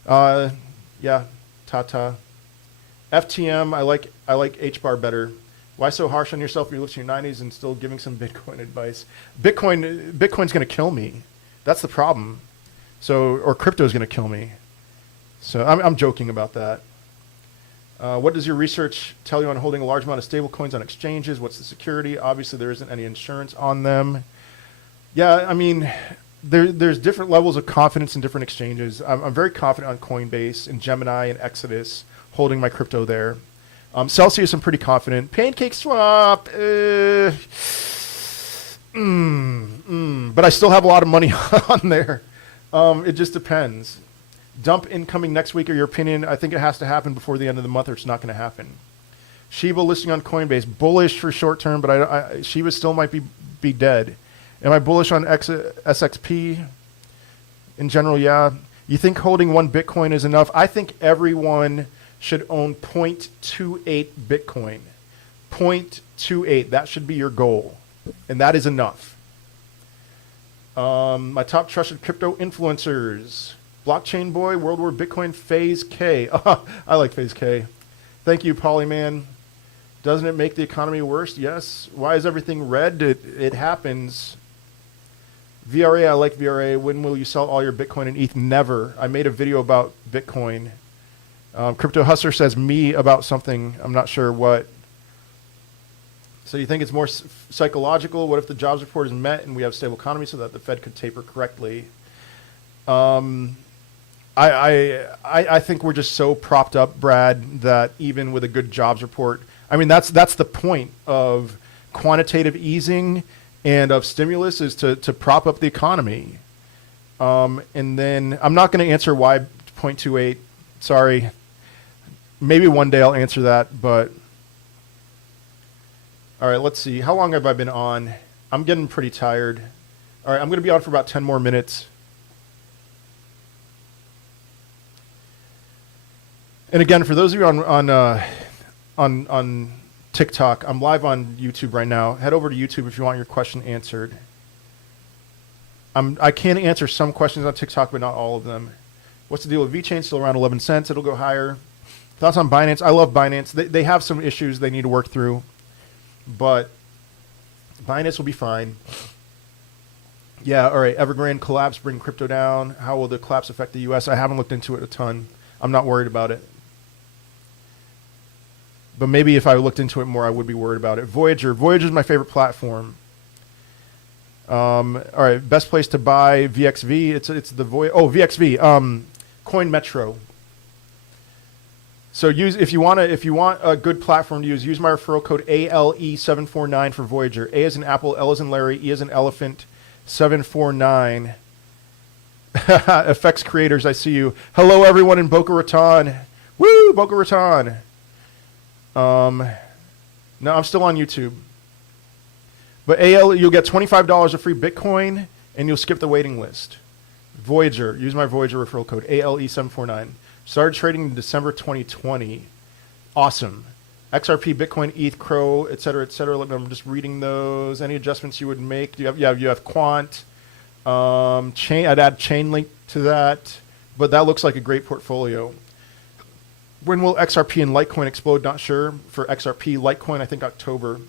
Yeah, Tata. FTM, I like H-bar better. Why so harsh on yourself if you're living in your 90s and still giving some Bitcoin advice? Bitcoin's going to kill me. That's the problem. Or crypto's going to kill me. So I'm joking about that. What does your research tell you on holding a large amount of stable coins on exchanges? What's the security? Obviously, there isn't any insurance on them. Yeah, I mean, there's different levels of confidence in different exchanges. I'm very confident on Coinbase and Gemini and Exodus, holding my crypto there. Celsius, I'm pretty confident. Pancake Swap, but I still have a lot of money on there. It just depends. Dump incoming next week, or your opinion? I think it has to happen before the end of the month, or it's not going to happen. Shiba listing on Coinbase, bullish for short term, but Shiba still might be dead. Am I bullish on SXP? In general, yeah. You think holding 1 Bitcoin is enough? I think everyone should own 0.28 Bitcoin. 0.28, that should be your goal. And that is enough. My top trusted crypto influencers. Blockchain Boy, World War Bitcoin, Phase K. I like Phase K. Thank you, Polyman. Doesn't it make the economy worse? Yes. Why is everything red? It happens. VRA, I like VRA. When will you sell all your Bitcoin and ETH? Never. I made a video about Bitcoin. Crypto Hustler says me about something. I'm not sure what. So you think it's more psychological? What if the jobs report is met and we have a stable economy so that the Fed could taper correctly? I think we're just so propped up, Brad, that even with a good jobs report, I mean, that's the point of quantitative easing and of stimulus, is to prop up the economy. And then I'm not going to answer why 0.28. Sorry. Maybe one day I'll answer that, but all right, let's see. How long have I been on? I'm getting pretty tired. All right, I'm going to be on for about 10 more minutes. And again, for those of you on TikTok, I'm live on YouTube right now. Head over to YouTube if you want your question answered. I can answer some questions on TikTok, but not all of them. What's the deal with VeChain? Still around 11 cents. It'll go higher. Thoughts on Binance? I love Binance. They have some issues they need to work through, but Binance will be fine. Yeah, all right. Evergrande collapse, bring crypto down. How will the collapse affect the U.S.? I haven't looked into it a ton. I'm not worried about it. But maybe if I looked into it more, I would be worried about it. Voyager. Voyager is my favorite platform. All right, best place to buy VXV. It's the VXV. Coin Metro. So if you want a good platform to use my referral code ALE749 for Voyager. A as in Apple, L as in Larry, E as in Elephant, 749. FX creators, I see you. Hello everyone in Boca Raton. Woo, Boca Raton. No, I'm still on YouTube. But you'll get $25 of free Bitcoin, and you'll skip the waiting list. Voyager, use my Voyager referral code, ALE749. Started trading in December 2020. Awesome. XRP, Bitcoin, ETH, Crow, et cetera, et cetera. I'm just reading those. Any adjustments you would make? You have Quant. I'd add Chainlink to that. But that looks like a great portfolio. When will XRP and Litecoin explode? Not sure. For XRP, Litecoin, I think October.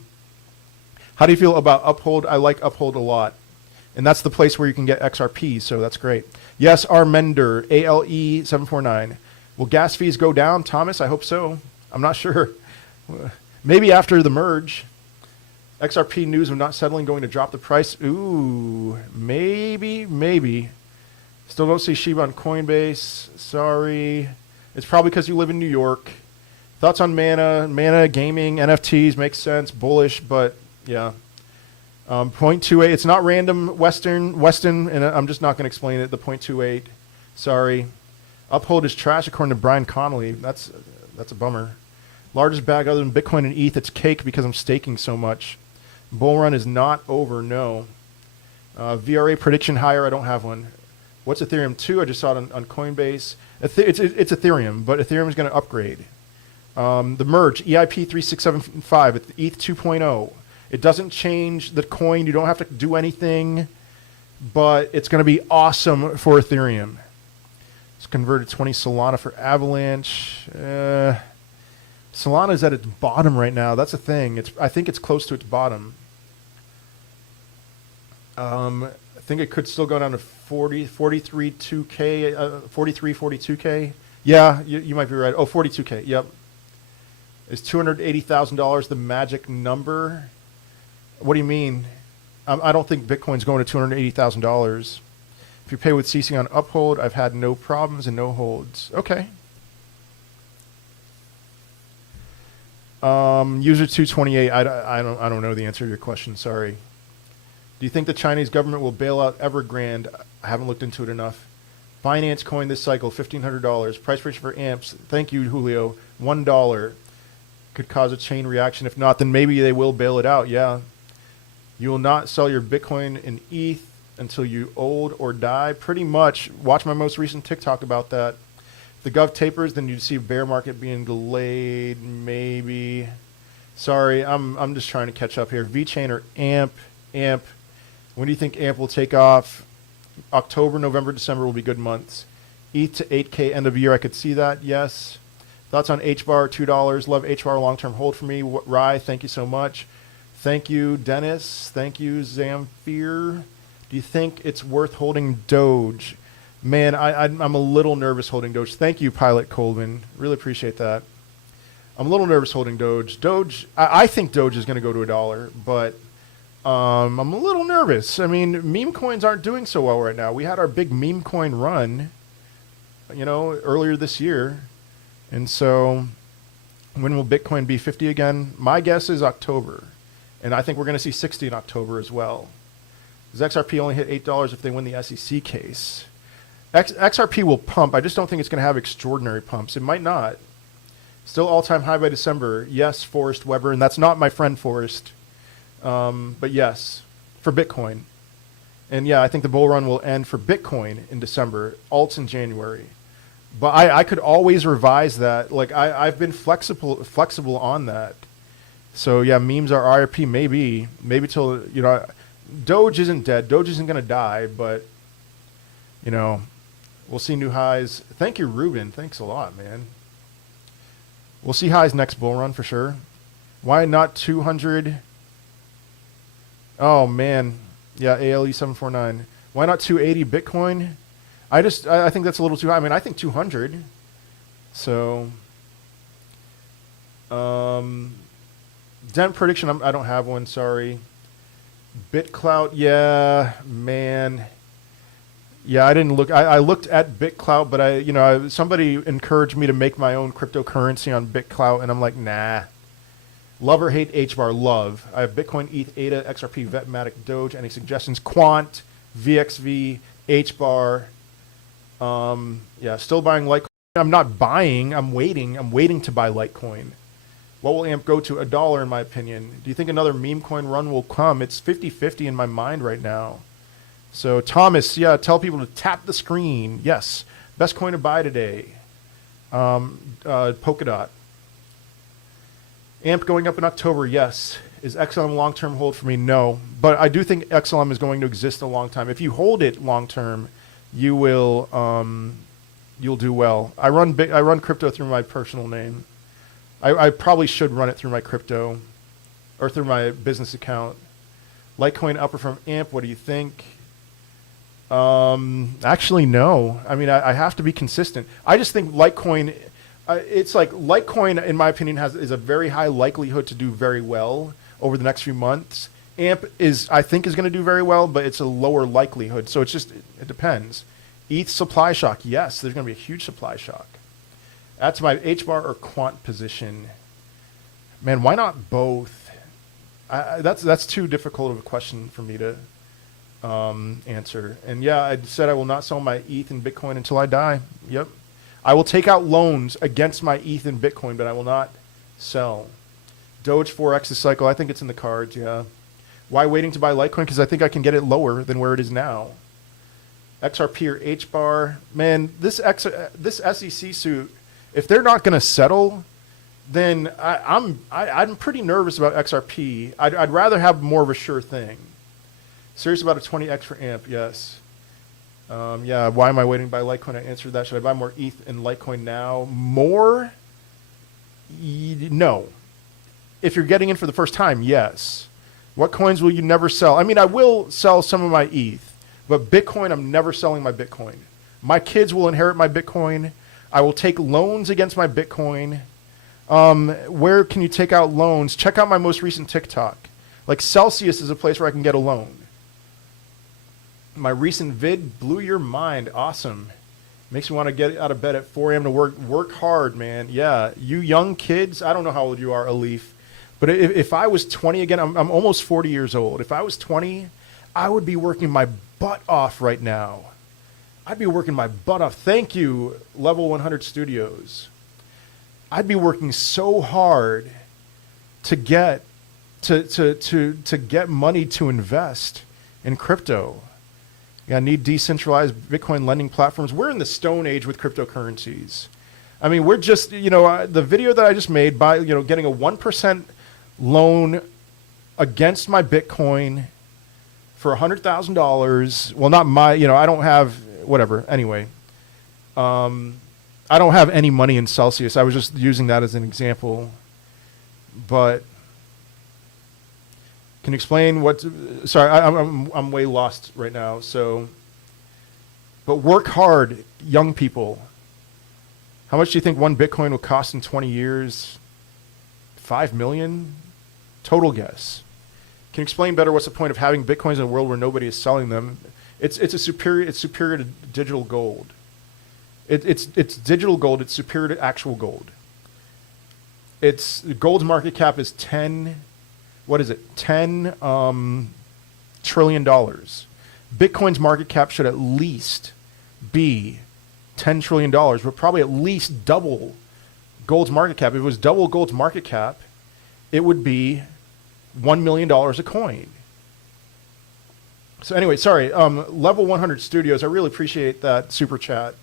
How do you feel about Uphold? I like Uphold a lot. And that's the place where you can get XRP, so that's great. Yes, Armender, ALE749. Will gas fees go down, Thomas? I hope so. I'm not sure. Maybe after the merge. XRP news of not settling going to drop the price. Ooh, maybe. Still don't see Shiba on Coinbase. Sorry. It's probably because you live in New York. Thoughts on Mana? Mana, gaming, NFTs, makes sense. Bullish, but yeah. 0.28. It's not random Western, and I'm just not going to explain it. The 0.28. Sorry. Uphold is trash according to Brian Connolly. That's a bummer. Largest bag other than Bitcoin and ETH. It's cake because I'm staking so much. Bull run is not over. No. VRA prediction higher. I don't have one. What's Ethereum 2? I just saw it on Coinbase. It's Ethereum, but Ethereum is going to upgrade. The merge, EIP 3675, it's ETH 2.0. It doesn't change the coin. You don't have to do anything, but it's going to be awesome for Ethereum. It's converted 20 Solana for Avalanche. Solana is at its bottom right now. That's the thing. I think it's close to its bottom. I think it could still go down to 42K. Yeah, you might be right. Oh, 42K. Yep. Is $280,000 the magic number? What do you mean? I don't think Bitcoin's going to $280,000. If you pay with CC on Uphold, I've had no problems and no holds. Okay. User 228. I don't know the answer to your question. Sorry. Do you think the Chinese government will bail out Evergrande? I haven't looked into it enough. Binance coin this cycle, $1,500. Price prediction for amps. Thank you, Julio. $1 could cause a chain reaction. If not, then maybe they will bail it out. Yeah. You will not sell your Bitcoin in ETH until you old or die. Pretty much. Watch my most recent TikTok about that. If the gov tapers, then you see bear market being delayed. Maybe. Sorry, I'm just trying to catch up here. VeChain or AMP? AMP. When do you think AMP will take off? October, November, December will be good months. ETH to 8K end of year. I could see that. Yes. Thoughts on HBAR? $2. Love HBAR long-term hold for me. Rye, thank you so much. Thank you, Dennis. Thank you, Zamfir. Do you think it's worth holding Doge? Man, I'm a little nervous holding Doge. Thank you, Pilot Colvin. Really appreciate that. I'm a little nervous holding Doge. I think Doge is going to go to $1, but I'm a little nervous. I mean, meme coins aren't doing so well right now. We had our big meme coin run, earlier this year. And so when will Bitcoin be 50 again? My guess is October. And I think we're going to see 60 in October as well. Does XRP only hit $8 if they win the SEC case? XRP will pump. I just don't think it's going to have extraordinary pumps. It might not. Still all-time high by December. Yes, Forrest Weber. And that's not my friend Forrest. But yes, for Bitcoin. And yeah, I think the bull run will end for Bitcoin in December. Alts in January. But I could always revise that. Like I've been flexible on that. So yeah, memes are IRP maybe till Doge isn't dead. Doge isn't going to die, but, you know, we'll see new highs. Thank you, Ruben. Thanks a lot, man. We'll see highs next bull run for sure. Why not 200? Oh, man. Yeah, ALE 749. Why not 280 Bitcoin? I think that's a little too high. I mean, I think 200. So, Dent prediction, I don't have one, sorry. BitClout, yeah, man. Yeah, I didn't look. I looked at BitClout, but somebody encouraged me to make my own cryptocurrency on BitClout, and I'm like, nah. Love or hate HBAR? Love. I have Bitcoin, ETH, ADA, XRP, Vetmatic, Doge. Any suggestions? Quant, VXV, HBAR. Yeah, still buying Litecoin. I'm not buying. I'm waiting. I'm waiting to buy Litecoin. What will AMP go to? $1, in my opinion. Do you think another meme coin run will come? It's 50-50 in my mind right now. So Thomas, yeah, tell people to tap the screen. Yes, best coin to buy today. Polkadot. AMP going up in October, yes. Is XLM long-term hold for me? No. But I do think XLM is going to exist a long time. If you hold it long-term, you will, you'll do well. I run crypto through my personal name. I probably should run it through my crypto or through my business account. Litecoin Outperform AMP, what do you think? Actually, no. I mean, I have to be consistent. I just think Litecoin, it's like Litecoin, in my opinion, is a very high likelihood to do very well over the next few months. AMP I think is going to do very well, but it's a lower likelihood. So it depends. ETH supply shock, yes, there's going to be a huge supply shock. That's my HBAR or quant position. Man, why not both? That's too difficult of a question for me to answer. And yeah, I said I will not sell my ETH and Bitcoin until I die. Yep. I will take out loans against my ETH and Bitcoin, but I will not sell. Doge 4x this cycle, I think it's in the cards, yeah. Why waiting to buy Litecoin? Because I think I can get it lower than where it is now. XRP or HBAR, man, this SEC suit, if they're not going to settle, then I'm pretty nervous about XRP. I'd rather have more of a sure thing. Serious about a 20x for AMP, yes. Yeah, why am I waiting to buy Litecoin? I answered that. Should I buy more ETH and Litecoin now? More? No. If you're getting in for the first time, yes. What coins will you never sell? I mean, I will sell some of my ETH, but Bitcoin, I'm never selling my Bitcoin. My kids will inherit my Bitcoin. I will take loans against my Bitcoin. Where can you take out loans? Check out my most recent TikTok. Like Celsius is a place where I can get a loan. My recent vid blew your mind. Awesome. Makes me want to get out of bed at 4 a.m. to work hard, man. Yeah, you young kids, I don't know how old you are, Alif, but if I was 20 again, I'm almost 40 years old. If I was 20, I would be working my butt off right now. I'd be working my butt off. Thank you, Level 100 Studios. I'd be working so hard to get get money to invest in crypto. Yeah, need decentralized Bitcoin lending platforms. We're in the stone age with cryptocurrencies. I mean, we're just, the video that I just made by, getting a 1% loan against my Bitcoin for $100,000. Well, not my, I don't have, whatever. Anyway, I don't have any money in Celsius. I was just using that as an example. But can you explain what? Sorry, I'm way lost right now. So, but work hard, young people. How much do you think one Bitcoin will cost in 20 years? 5 million? Total guess. Can you explain better what's the point of having Bitcoins in a world where nobody is selling them? It's superior to digital gold. It's digital gold. It's superior to actual gold. Gold's market cap is 10. What is it? $10 trillion. Bitcoin's market cap should at least be $10 trillion, but probably at least double gold's market cap. If it was double gold's market cap, it would be $1 million a coin. So anyway, sorry, Level 100 Studios, I really appreciate that super chat.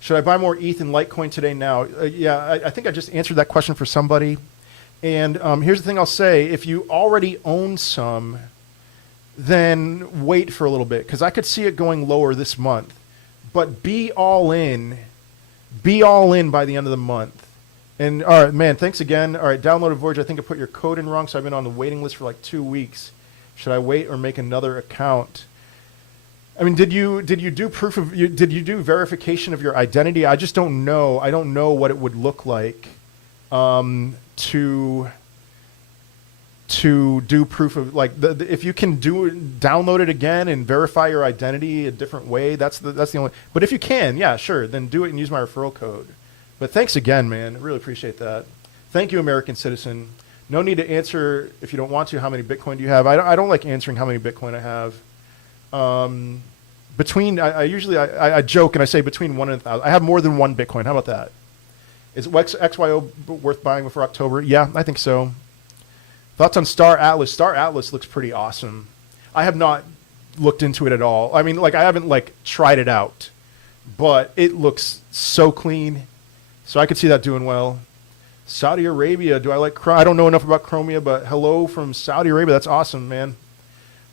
Should I buy more ETH and Litecoin today now? Yeah, I think I just answered that question for somebody. And here's the thing I'll say. If you already own some, then wait for a little bit, because I could see it going lower this month. But be all in by the end of the month. And all right, man, thanks again. All right, downloaded Voyager. I think I put your code in wrong, so I've been on the waiting list for like 2 weeks. Should I wait or make another account? I mean, did you do did you do verification of your identity? I just don't know. I don't know what it would look like to do proof of, like, if you can download it again and verify your identity a different way. That's the only. But if you can, yeah, sure, then do it and use my referral code. But thanks again, man. I really appreciate that. Thank you, American citizen. No need to answer if you don't want to. How many Bitcoin do you have? I don't like answering how many Bitcoin I have. I usually joke and I say between 1 and 1,000. I have more than 1 Bitcoin. How about that? Is XYO worth buying before October? Yeah, I think so. Thoughts on Star Atlas? Star Atlas looks pretty awesome. I have not looked into it at all. I mean, like, I haven't like tried it out, but it looks so clean. So I could see that doing well. Saudi Arabia. Do I like? I don't know enough about Chromia, but hello from Saudi Arabia. That's awesome, man.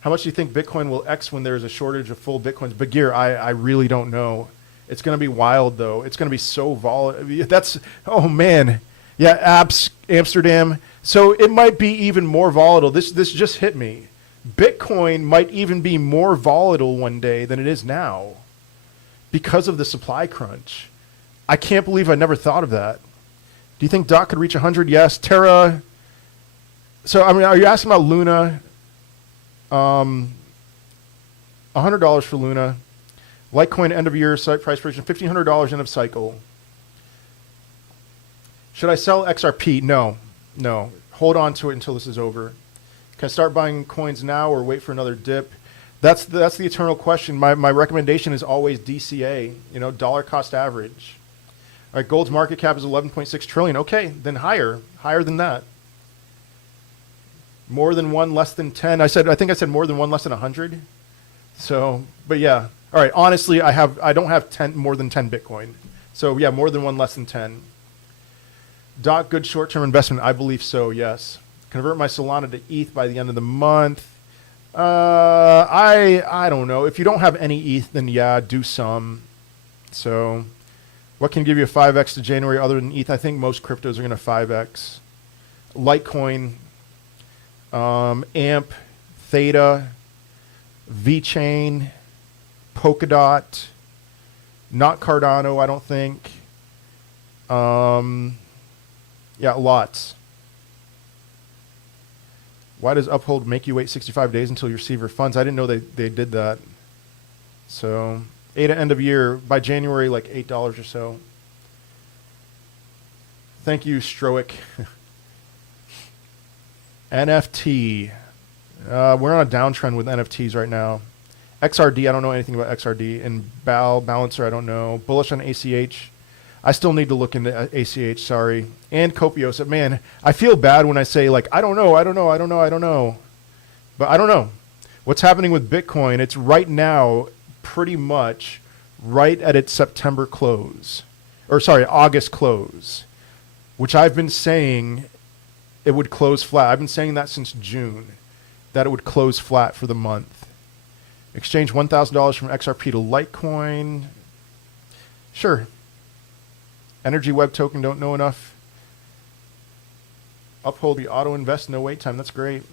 How much do you think Bitcoin will X when there's a shortage of full Bitcoins? Bagheer, I really don't know. It's going to be wild, though. It's going to be so volatile. That's, oh, man. Yeah, Amsterdam. So it might be even more volatile. This just hit me. Bitcoin might even be more volatile one day than it is now because of the supply crunch. I can't believe I never thought of that. Do you think DOT could reach 100? Yes. Terra. So, I mean, are you asking about Luna? $100 for Luna. Litecoin end of year site price prediction, $1,500 end of cycle. Should I sell XRP? No. Hold on to it until this is over. Can I start buying coins now or wait for another dip? That's the eternal question. My recommendation is always DCA, dollar cost average. All right, gold's market cap is 11.6 trillion. Okay, then higher than that. More than 1, less than 10. I think I said more than 1, less than 100. So, but yeah. All right, honestly, I don't have more than 10 Bitcoin. So yeah, more than 1, less than 10. Doc, good short-term investment. I believe so, yes. Convert my Solana to ETH by the end of the month. I don't know. If you don't have any ETH, then yeah, do some. So what can give you a 5x to January other than ETH? I think most cryptos are going to 5x. Litecoin, AMP, Theta, VeChain, Polkadot, not Cardano, I don't think. Yeah, lots. Why does Uphold make you wait 65 days until you receive your funds? I didn't know they did that. So, ADA end of year, by January, like $8 or so. Thank you, Stroic. NFT. We're on a downtrend with NFTs right now. XRD, I don't know anything about XRD. And Balancer, I don't know. Bullish on ACH. I still need to look into ACH, sorry. And Copios. Man, I feel bad when I say, like, I don't know. But I don't know. What's happening with Bitcoin, it's right now pretty much right at its September close. Or, sorry, August close. Which I've been saying it would close flat. I've been saying that since June, that it would close flat for the month. Exchange $1,000 from XRP to Litecoin. Sure. Energy Web Token, don't know enough. Uphold the auto invest, no wait time. That's great.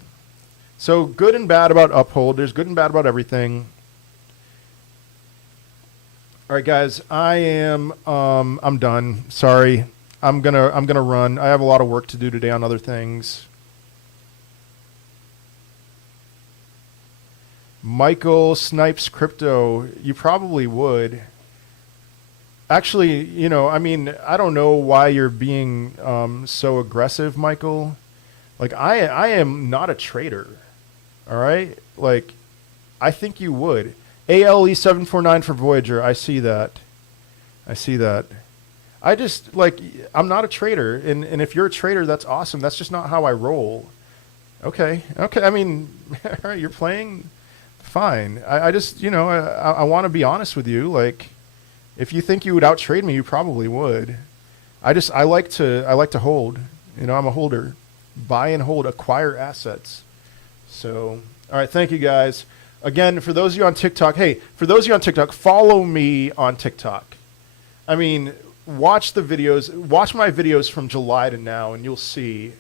So good and bad about Uphold. There's good and bad about everything. All right, guys. I'm done. Sorry. I'm gonna run. I have a lot of work to do today on other things. Michael Snipes Crypto. You probably would. Actually, I mean, I don't know why you're being so aggressive, Michael. Like, I am not a trader, all right? Like, I think you would. ALE749 for Voyager, I see that. I just, like, I'm not a trader, and if you're a trader, that's awesome. That's just not how I roll. Okay, I mean, all right, you're playing, fine. I just, I want to be honest with you, like, if you think you would outtrade me, you probably would. I like to hold. I'm a holder. Buy and hold, acquire assets. So All right, thank you guys. Again, for those of you on TikTok, hey, for those of you on TikTok, follow me on TikTok. I mean, watch my videos from July to now, and you'll see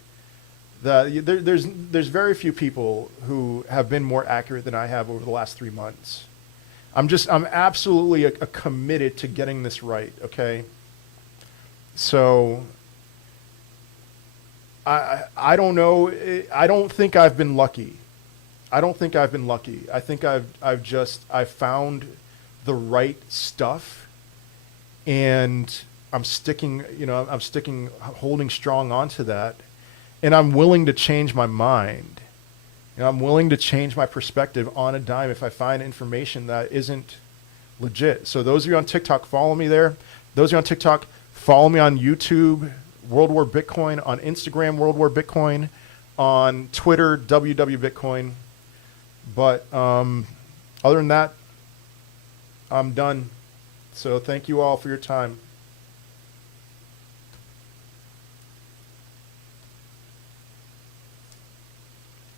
that there's very few people who have been more accurate than I have over the last 3 months. I'm absolutely committed to getting this right, okay? So I don't know. I don't think I've been lucky. I don't think I've been lucky. I think I've found the right stuff, and I'm sticking, holding strong onto that, and I'm willing to change my mind. I'm willing to change my perspective on a dime if I find information that isn't legit. So those of you on TikTok, follow me there. Those of you on TikTok, follow me on YouTube, World War Bitcoin, on Instagram, World War Bitcoin, on Twitter, WW Bitcoin. But other than that, I'm done. So thank you all for your time.